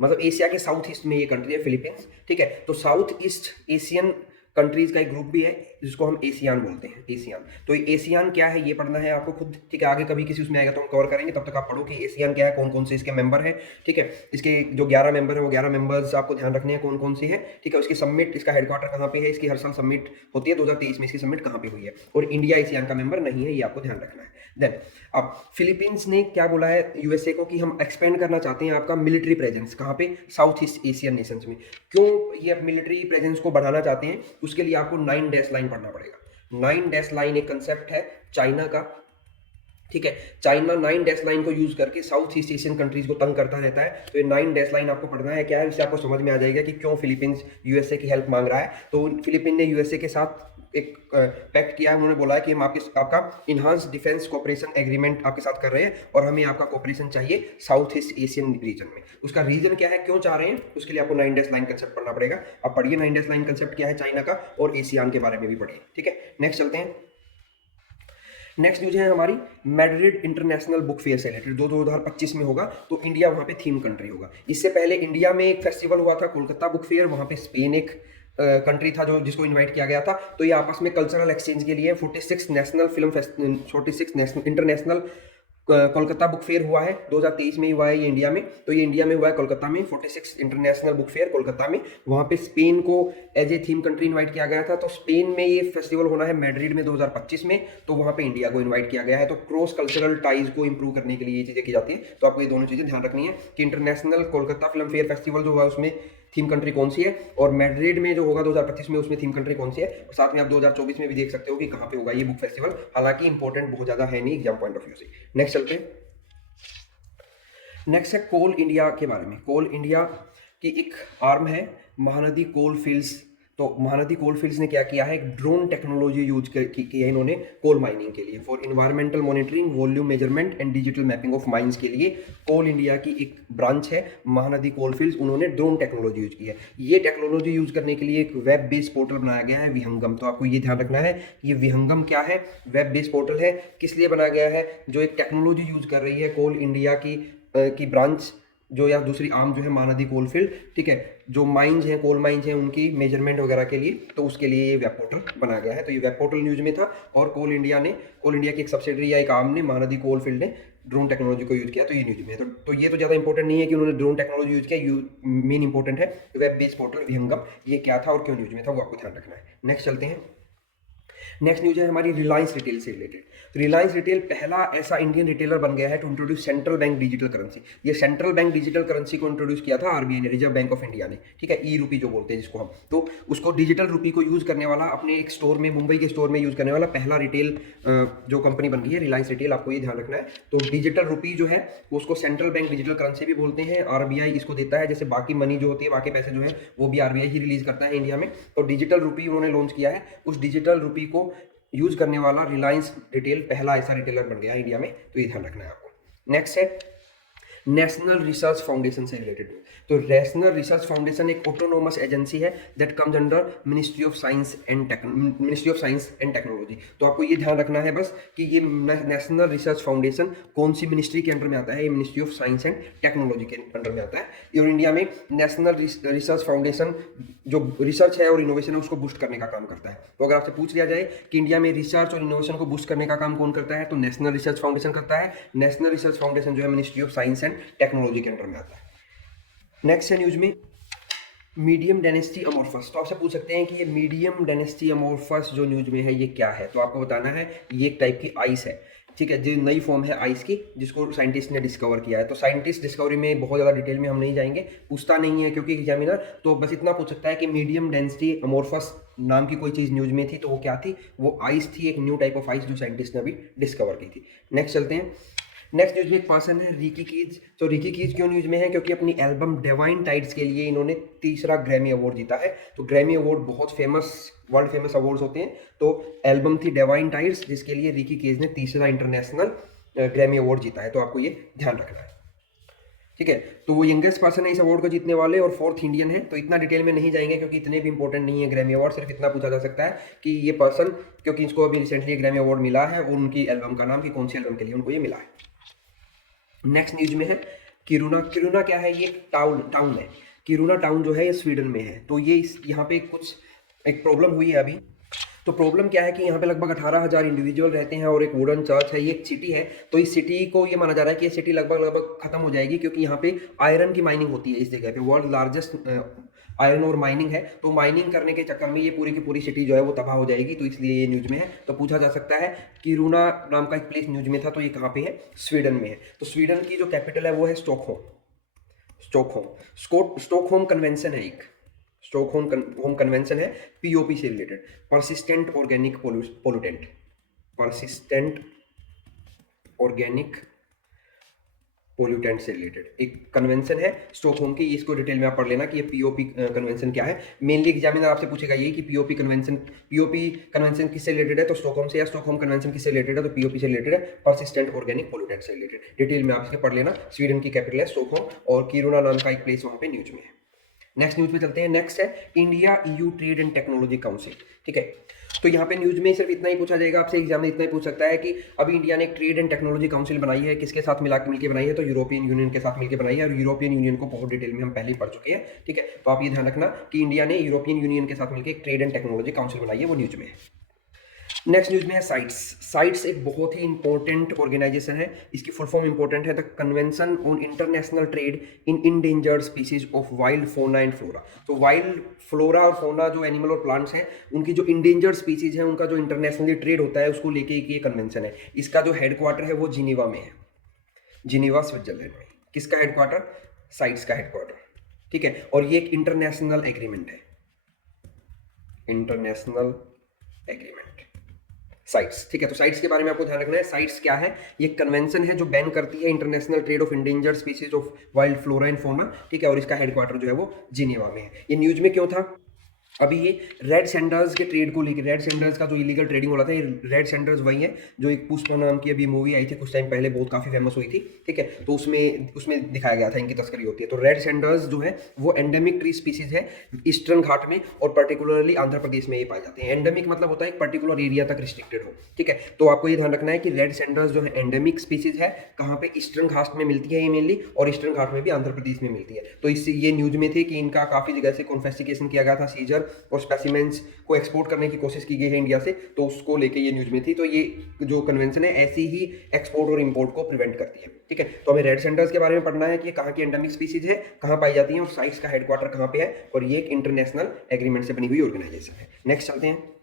मतलब एशिया के साउथ ईस्ट में ये कंट्री है फिलीपींस, ठीक है। तो साउथ ईस्ट एशियन कंट्रीज का एक ग्रुप भी है जिसको हम एशियान बोलते हैं, एशियान। तो एशियान क्या है ये पढ़ना है आपको खुद, ठीक है। आगे कभी किसी उसमें आएगा तो हम कवर करेंगे, तब तक आप पढ़ो कि एशियान क्या है, कौन कौन से इसके मेंबर हैं, ठीक है। इसके जो 11 मेंबर हैं वो 11 मेंबर्स आपको ध्यान रखने हैं कौन कौन सी है, ठीक है। उसकी सबमिट, इसका हेडक्वार्टर कहाँ पे है, इसकी हर साल सबमिट होती है, 2023 में इसकी सबमिट कहाँ पे हुई है, और इंडिया एशियान का मेंबर नहीं है, ये आपको ध्यान रखना है। देन अब फिलीपींस ने क्या बोला है यूएसए को कि हम एक्सपेंड करना चाहते हैं आपका मिलिट्री प्रेजेंस, कहाँ पे, साउथ ईस्ट एशियन नेशंस में। क्यों ये मिलिट्री प्रेजेंस को बढ़ाना चाहते हैं, उसके लिए आपको 9 डैश लाइन पढ़ना पड़ेगा। 9 डैश लाइन एक कंसेप्ट है चाइना का, ठीक है। चाइना 9 डैश लाइन को यूज करके साउथ ईस्ट एशियन कंट्रीज को तंग करता रहता है। तो ये 9 डैश लाइन आपको पढ़ना है क्या है, इससे आपको समझ में आ जाएगा कि क्यों फिलीपींस यूएसए की हेल्प मांग रहा है। तो फिलीपीन ने यूएसए के साथ एक पैक्ट किया है, उन्होंने बोला है कि हम आपका इन्हांस डिफेंस कोऑपरेशन एग्रीमेंट आपके साथ कर रहे हैं और हमें आपका कोऑपरेशन चाहिए साउथ ईस्ट एशियन रीजन में। उसका रीजन क्या है, क्यों चाह रहे हैं, उसके लिए आपको 9 डैश लाइन कंसेप्ट पढ़ना पड़ेगा। आप पढ़िए 9 डैश लाइन कंसेप्ट क्या है चाइना का, और एशियान के बारे में भी पढ़िए, ठीक है। नेक्स्ट चलते हैं। नेक्स्ट न्यूज है हमारी मैड्रिड इंटरनेशनल बुक फेयर से रिलेटेड, 2025 में होगा, तो इंडिया वहाँ पे थीम कंट्री होगा। इससे पहले इंडिया में एक फेस्टिवल हुआ था कोलकाता बुक फेयर, वहाँ पे स्पेन एक कंट्री था जो जिसको इनवाइट किया गया था। तो ये आपस में कल्चरल एक्सचेंज के लिए 46 national international Kolkata book fair हुआ है 2023 में ही हुआ है ये इंडिया में। तो ये इंडिया में हुआ है कोलकाता में, 46 इंटरनेशनल बुक फेयर कोलकाता में। वहाँ पे स्पेन को as a theme country invite किया गया था। तो स्पेन में ये फेस्टिवल होना है मैड्रिड में 2025 में, तो वहाँ पे इंडिया को इन्वाइट किया गया है। तो क्रॉस कल्चरल टाइज को इंप्रूव करने के लिए ये चीज़ें की जाती है। तो आपको ये दोनों चीज़ें ध्यान रखनी है कि international Kolkata film fair festival जो हुआ उसमें थीम कंट्री कौन सी है, और मैड्रिड में जो होगा 2025 में उसमें थीम कंट्री कौन सी है। और साथ में आप 2024 में भी देख सकते हो कि कहाँ पे होगा ये बुक फेस्टिवल। हालांकि इंपॉर्टेंट बहुत ज़्यादा है नहीं एग्जाम पॉइंट ऑफ व्यू से। नेक्स्ट चलते हैं। नेक्स्ट है कोल इंडिया के बारे में। कोल इंडिया की एक आर्म है महानदी कोल फील्ड्स। तो महानदी कोल फील्ड्स ने क्या किया है, एक ड्रोन टेक्नोलॉजी यूज की है इन्होंने कोल माइनिंग के लिए, for environmental monitoring, volume measurement and digital mapping of mines के लिए। कोल इंडिया की एक ब्रांच है महानदी कोल फील्ड्स, उन्होंने ड्रोन टेक्नोलॉजी यूज की है। ये टेक्नोलॉजी यूज करने के लिए एक वेब बेस्ड पोर्टल बनाया गया है विहंगम। तो आपको ये ध्यान रखना है, ये विहंगम क्या है, वेब बेस्ड पोर्टल है। किस लिए बनाया गया है, जो एक टेक्नोलॉजी यूज कर रही है कोल इंडिया की ब्रांच जो या दूसरी आर्म जो है महानदी कोलफील्ड, ठीक है, जो माइंस हैं कोल माइंस हैं उनकी मेजरमेंट वगैरह के लिए, तो उसके लिए ये वेब पोर्टल बनाया गया है। तो ये वेब पोर्टल न्यूज में था, और कोल इंडिया की एक सब्सिडरी या एक आर्म ने महानदी कोलफील्ड ने ड्रोन टेक्नोलॉजी को यूज किया, तो ये न्यूज में है। तो ये तो ज़्यादा इंपॉर्टेंट नहीं है कि उन्होंने ड्रोन टेक्नोलॉजी यूज किया, मेन इंपॉर्टेंट है वेब बेस्ड पोर्टल विहंगम, ये क्या था और क्यों न्यूज में था, वो आपको ध्यान रखना है। नेक्स्ट चलते हैं। नेक्स्ट न्यूज है हमारी रिलायंस रिटेल से रिलेटेड। तो रिलायंस रिटेल पहला ऐसा इंडियन रिटेलर बन गया है to introduce central bank digital currency. ये सेंट्रल बैंक डिजिटल करेंसी को इंट्रोड्यूस किया था आरबीआई ने, रिजर्व बैंक ऑफ इंडिया ने, ठीक है, ई रूपी जो बोलते हैं जिसको हम, तो उसको डिजिटल रूपी को यूज करने वाला अपने एक स्टोर में, मुंबई के स्टोर में यूज करने वाला पहला रिटेल जो कंपनी बन गई है रिलायंस रिटेल। आपको ये ध्यान रखना है। तो डिजिटल रूपी जो है उसको सेंट्रल बैंक डिजिटल करेंसी भी बोलते हैं, आरबीआई इसको देता है, जैसे बाकी मनी जो होती है, बाकी पैसे जो है वो भी आरबीआई ही रिलीज करता है इंडिया में। तो डिजिटल रूपी उन्होंने लॉन्च किया है, उस डिजिटल रूपी को यूज करने वाला रिलायंस रिटेल पहला ऐसा रिटेलर बन गया इंडिया में। तो ये ध्यान रखना है आपको। नेक्स्ट है नेशनल रिसर्च फाउंडेशन से रिलेटेड। तो नेशनल रिसर्च फाउंडेशन एक ऑटोनोमस एजेंसी है that comes under ministry of science and technology. तो आपको ये ध्यान रखना है बस कि ये नेशनल रिसर्च फाउंडेशन कौन सी मिनिस्ट्री के अंडर में आता है, ये ministry of science and technology के अंडर में आता है। और इंडिया में नेशनल रिसर्च फाउंडेशन जो रिसर्च है और इनोवेशन है उसको बूस्ट करने का काम करता है। तो अगर आपसे पूछ लिया जाए कि इंडिया में रिसर्च और इनोवेशन को बूस्ट करने का काम कौन करता है, तो नेशनल रिसर्च फाउंडेशन करता है। नेशनल रिसर्च फाउंडेशन जो है ministry of science and technology के अंडर में आता है। नेक्स्ट है न्यूज में मीडियम डायनेस्टी अमोर्फस। तो आपसे पूछ सकते हैं कि ये मीडियम डायनेस्टी अमोर्फस जो न्यूज में है ये क्या है। तो आपको बताना है ये एक टाइप की आइस है, ठीक है, जो नई फॉर्म है आइस की जिसको साइंटिस्ट ने डिस्कवर किया है। तो साइंटिस्ट डिस्कवरी में बहुत ज़्यादा डिटेल में हम नहीं जाएंगे, पूछता नहीं है क्योंकि एग्जामिनर, तो बस इतना पूछ सकता है कि मीडियम डेंसिटी अमोर्फस नाम की कोई चीज़ न्यूज में थी, तो वो क्या थी, वो आइस थी, एक न्यू टाइप ऑफ आइस जो साइंटिस्ट ने अभी डिस्कवर की थी। नेक्स्ट चलते हैं। नेक्स्ट न्यूज में एक पर्सन है रिकी कीज। तो रिकी कीज क्यों न्यूज में है, क्योंकि अपनी एल्बम डिवाइन टाइड्स के लिए इन्होंने तीसरा ग्रैमी अवार्ड जीता है। तो ग्रैमी अवार्ड बहुत फेमस, वर्ल्ड फेमस अवार्ड्स होते हैं। तो एल्बम थी डिवाइन टाइड्स जिसके लिए रिकी कीज ने तीसरा इंटरनेशनल ग्रैमी अवार्ड जीता है। तो आपको ये ध्यान रखना है, ठीक है। तो वो यंगेस्ट पर्सन है इस अवार्ड को जीतने वाले और फोर्थ इंडियन है। तो इतना डिटेल में नहीं जाएंगे क्योंकि इतने भी इंपॉर्टेंट नहीं है ग्रैमी अवार्ड, सिर्फ इतना पूछा जा सकता है कि ये पर्सन, क्योंकि इसको अभी रिसेंटली ग्रैमी अवार्ड मिला है, उनकी एल्बम का नाम कि कौन सी एल्बम के लिए उनको ये मिला है। नेक्स्ट न्यूज में है किरुना। किरुना क्या है, ये टाउन है। किरुना टाउन जो है ये स्वीडन में है। तो ये यहाँ पे कुछ एक प्रॉब्लम हुई है अभी। तो प्रॉब्लम क्या है कि यहाँ पे लगभग 18,000 इंडिविजुअल रहते हैं और एक वुडन चर्च है, ये एक सिटी है। तो इस सिटी को ये माना जा रहा है कि ये सिटी लगभग खत्म हो जाएगी क्योंकि यहाँ पे आयरन की माइनिंग होती है इस जगह पे, वर्ल्ड लार्जेस्ट आयरन और माइनिंग है। तो माइनिंग करने के चक्कर में ये पूरी की पूरी सिटी जो है वो तबाह हो जाएगी, तो इसलिए ये न्यूज में है। तो पूछा जा सकता है किरुना नाम का एक प्लेस न्यूज में था, तो ये कहाँ पे है, स्वीडन में है। तो स्वीडन की जो कैपिटल है वो है स्टॉकहोम कन्वेंशन है, एक स्टॉकहोम कन्वेंशन है पीओपी से रिलेटेड, परसिस्टेंट ऑर्गेनिक पोल्यूटेंट से रिलेटेड एक कन्वेंशन है स्टॉकहोम की। इसको डिटेल में आप पढ़ लेना कि ये पीओपी कन्वेंशन क्या है। मेनली एग्जामिनर आपसे पूछेगा ये कि पीओपी कन्वेंशन किससे रिलेटेड है, तो स्टॉकहोम से, या स्टॉकहोम कन्वेंशन किससे रिलेटेड है, तो पीओपी से रिलेटेड है, परसिस्टेंट ऑर्गेनिक पोल्यूटेंट से रिलेटेड। डिटेल में आप इसके पढ़ लेना। स्वीडन की कैपिटल है स्टॉकहोम और किरुना नाम का एक प्लेस वहाँ पे न्यूज में है। नेक्स्ट न्यूज पे चलते हैं। नेक्स्ट है India EU trade and technology council, ठीक है। तो यहाँ पे न्यूज में सिर्फ इतना ही पूछा जाएगा आपसे, एग्जाम में इतना ही पूछ सकता है कि अभी इंडिया ने एक ट्रेड एंड टेक्नोलॉजी काउंसिल बनाई है, किसके साथ मिलकर बनाई है, तो यूरोपियन यूनियन के साथ मिलकर बनाई है। और यूरोपियन यूनियन को बहुत डिटेल में हम पहले ही पढ़ चुके हैं, ठीक है। तो आप ये ध्यान रखना कि इंडिया ने यूरोपियन यूनियन के साथ मिलकर एक ट्रेड एंड टेक्नोलॉजी काउंसिल बनाई है, वो न्यूज में है। नेक्स्ट न्यूज़ में है साइट्स। साइट्स एक बहुत ही इंपॉर्टेंट ऑर्गेनाइजेशन है। इसकी फुल फॉर्म इंपॉर्टेंट है, the convention on international trade in endangered species of wild फोना एंड फ्लोरा। तो वाइल्ड फ्लोरा और फोना जो एनिमल और प्लांट्स हैं, उनकी जो इंडेंजर्ड स्पीसीज हैं, उनका जो इंटरनेशनली ट्रेड होता है, उसको लेके एक ये कन्वेंशन है। इसका जो हेडक्वार्टर है वो जिनीवा में है, जिनीवा स्विट्जरलैंड में। किसका हेडक्वार्टर? साइट्स का हेडक्वार्टर। ठीक है, और ये एक इंटरनेशनल एग्रीमेंट है, इंटरनेशनल एग्रीमेंट साइट्स। ठीक है, तो साइट्स के बारे में आपको ध्यान रखना है। साइट्स क्या है? ये कन्वेंशन है जो बैन करती है international trade off endangered species of wild flora and fauna. ठीक है, और इसका हेडक्वार्टर जो है वो जिनेवा में है। ये न्यूज में क्यों था? अभी ये रेड सैंडर्स के ट्रेड को लेकर, रेड सैंडर्स का जो इलीगल ट्रेडिंग हो रहा था, ये रेड सैंडर्स वही है जो एक पुष्पा नाम की अभी मूवी आई थी कुछ टाइम पहले, बहुत काफ़ी फेमस हुई थी। ठीक है, तो उसमें उसमें दिखाया गया था इनकी तस्करी होती है। तो रेड सैंडर्स जो है वो एंडेमिक ट्री स्पीसीज है ईस्टर्न घाट में, और पर्टिकुलरली आंध्र प्रदेश में ये पाए जाते हैं। एंडेमिक मतलब होता है एक पर्टिकुलर एरिया तक रिस्ट्रिक्टेड हो। ठीक है, तो आपको ये ध्यान रखना है कि रेड सैंडर्स जो है एंडेमिक स्पीसीज है, कहाँ पे? ईस्टर्न घाट में मिलती है ये मेनली, और ईस्टर्न घाट में भी आंध्र प्रदेश में मिलती है। तो इससे ये न्यूज में थे कि इनका काफ़ी जगह से कॉन्फेस्टिकेशन किया गया था, सीजर और स्पेसिमेन को एक्सपोर्ट करने की कोशिश की गई है इंडिया से, तो उसको लेके ये न्यूज में थी। तो ये जो कन्वेंशन है ऐसी ही एक्सपोर्ट और इंपोर्ट को प्रिवेंट करती है। ठीक है, तो हमें रेड सेंटर्स के बारे में पढ़ना है कि कहाँ की एंडेमिक स्पीसीज है, कहाँ पाई जाती है, और साइट्स का हेडक्वार्टर कहाँ पे है, और ये एक इंटरनेशनल एग्रीमेंट से बनी हुई ऑर्गेनाइजेशन है। नेक्स्ट चलते हैं।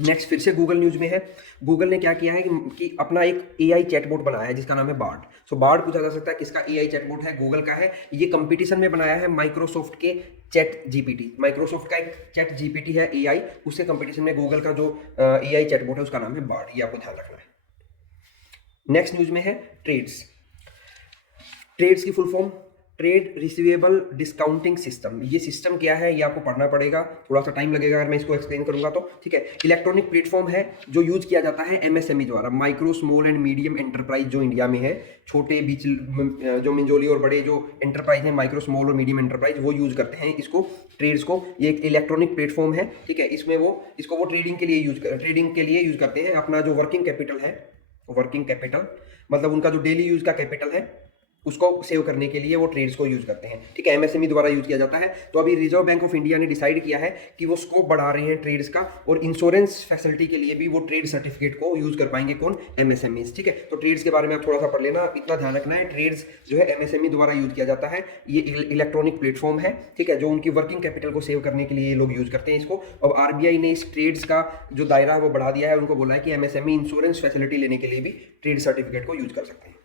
नेक्स्ट फिर से गूगल न्यूज में है। गूगल ने क्या किया है कि अपना एक एआई चैटबॉट बनाया है जिसका नाम है बार्ड। सो बार्ड पूछा जा सकता है किसका एआई चैटबॉट है? गूगल का है। ये कंपटीशन में बनाया है माइक्रोसॉफ्ट के चैट जीपीटी। माइक्रोसॉफ्ट का एक चैट जीपीटी है एआई, उसके कंपटीशन में गूगल का जो एआई चैटबॉट है उसका नाम है बार्ड। ये आपको ध्यान रखना है। नेक्स्ट न्यूज में है ट्रेड्स। ट्रेड्स की full form trade receivable discounting system. ये सिस्टम क्या है ये आपको पढ़ना पड़ेगा, थोड़ा सा टाइम लगेगा अगर मैं इसको एक्सप्लेन करूंगा तो। ठीक है, इलेक्ट्रॉनिक प्लेटफॉर्म है जो यूज किया जाता है एमएसएमई द्वारा, micro small and medium enterprise जो इंडिया में है, छोटे बीच जो मिंजोली और बड़े जो एंटरप्राइज है, माइक्रो स्मॉल और मीडियम एंटरप्राइज, वो यूज करते हैं इसको, ट्रेड्स को। ये एक इलेक्ट्रॉनिक प्लेटफॉर्म है। ठीक है, इसमें वो इसको वो ट्रेडिंग के लिए यूज करते हैं। अपना जो वर्किंग कैपिटल है, वर्किंग कैपिटल मतलब उनका जो डेली यूज का कैपिटल है उसको सेव करने के लिए वो ट्रेड्स को यूज करते हैं। ठीक है, एमएसएमई द्वारा यूज किया जाता है। तो अभी रिजर्व बैंक ऑफ इंडिया ने डिसाइड किया है कि वो स्कोप बढ़ा रहे हैं ट्रेड्स का, और इंश्योरेंस फैसिलिटी के लिए भी वो ट्रेड सर्टिफिकेट को यूज कर पाएंगे। कौन? एमएसएमईज। ठीक है, तो ट्रेड्स के बारे में आप थोड़ा सा पढ़ लेना, इतना ध्यान रखना है। ट्रेड्स जो है एमएसएमई द्वारा यूज किया जाता है, ये इलेक्ट्रॉनिक प्लेटफॉर्म है। ठीक है, जो उनकी वर्किंग कैपिटल को सेव करने के लिए ये लोग यूज करते हैं इसको। अब आरबीआई ने इस ट्रेड्स का जो दायरा है वो बढ़ा दिया है, उनको बोला है कि एमएसएमई इंश्योरेंस फैसिलिटी लेने के लिए भी ट्रेड सर्टिफिकेट को यूज कर सकते हैं।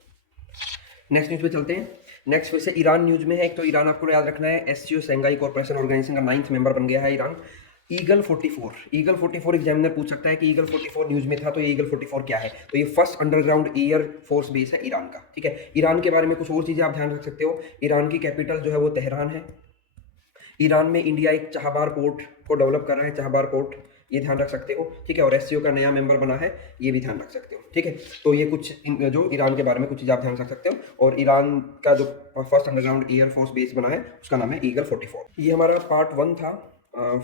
नेक्स्ट न्यूज पे चलते हैं। नेक्स्ट फिर से ईरान न्यूज में है। एक तो ईरान आपको याद रखना है एससीओ शंघाई कोऑपरेशन ऑर्गेनाइजेशन का 9th मेंबर बन गया है ईरान। ईगल 44 एग्जामिनर पूछ सकता है कि ईगल 44 न्यूज में था, तो ये ईगल 44 क्या है? तो ये first underground air force base है ईरान का। ठीक है, ईरान के बारे में कुछ और चीजें आप ध्यान रख सकते हो। ईरान की कैपिटल जो है वो तेहरान है। ईरान में इंडिया एक चाहबार पोर्ट को डेवलप कर रहा है, चाहबार पोर्ट, ये ध्यान रख सकते हो। ठीक है, और एससीओ का नया मेंबर बना है, ये भी ध्यान रख सकते हो। ठीक है, तो ये कुछ जो ईरान के बारे में कुछ चीज़ आप ध्यान रख सकते हो। और ईरान का जो first underground air force base बना है उसका नाम है ईगल 44। ये हमारा पार्ट 1 था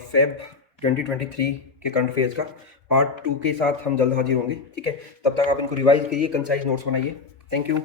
फेब 2023 के करंट अफेयर्स का। पार्ट 2 के साथ हम जल्द हाजिर होंगे। ठीक है, तब तक आप इनको रिवाइज कीजिए, कंसाइज नोट्स बनाइए। Thank you.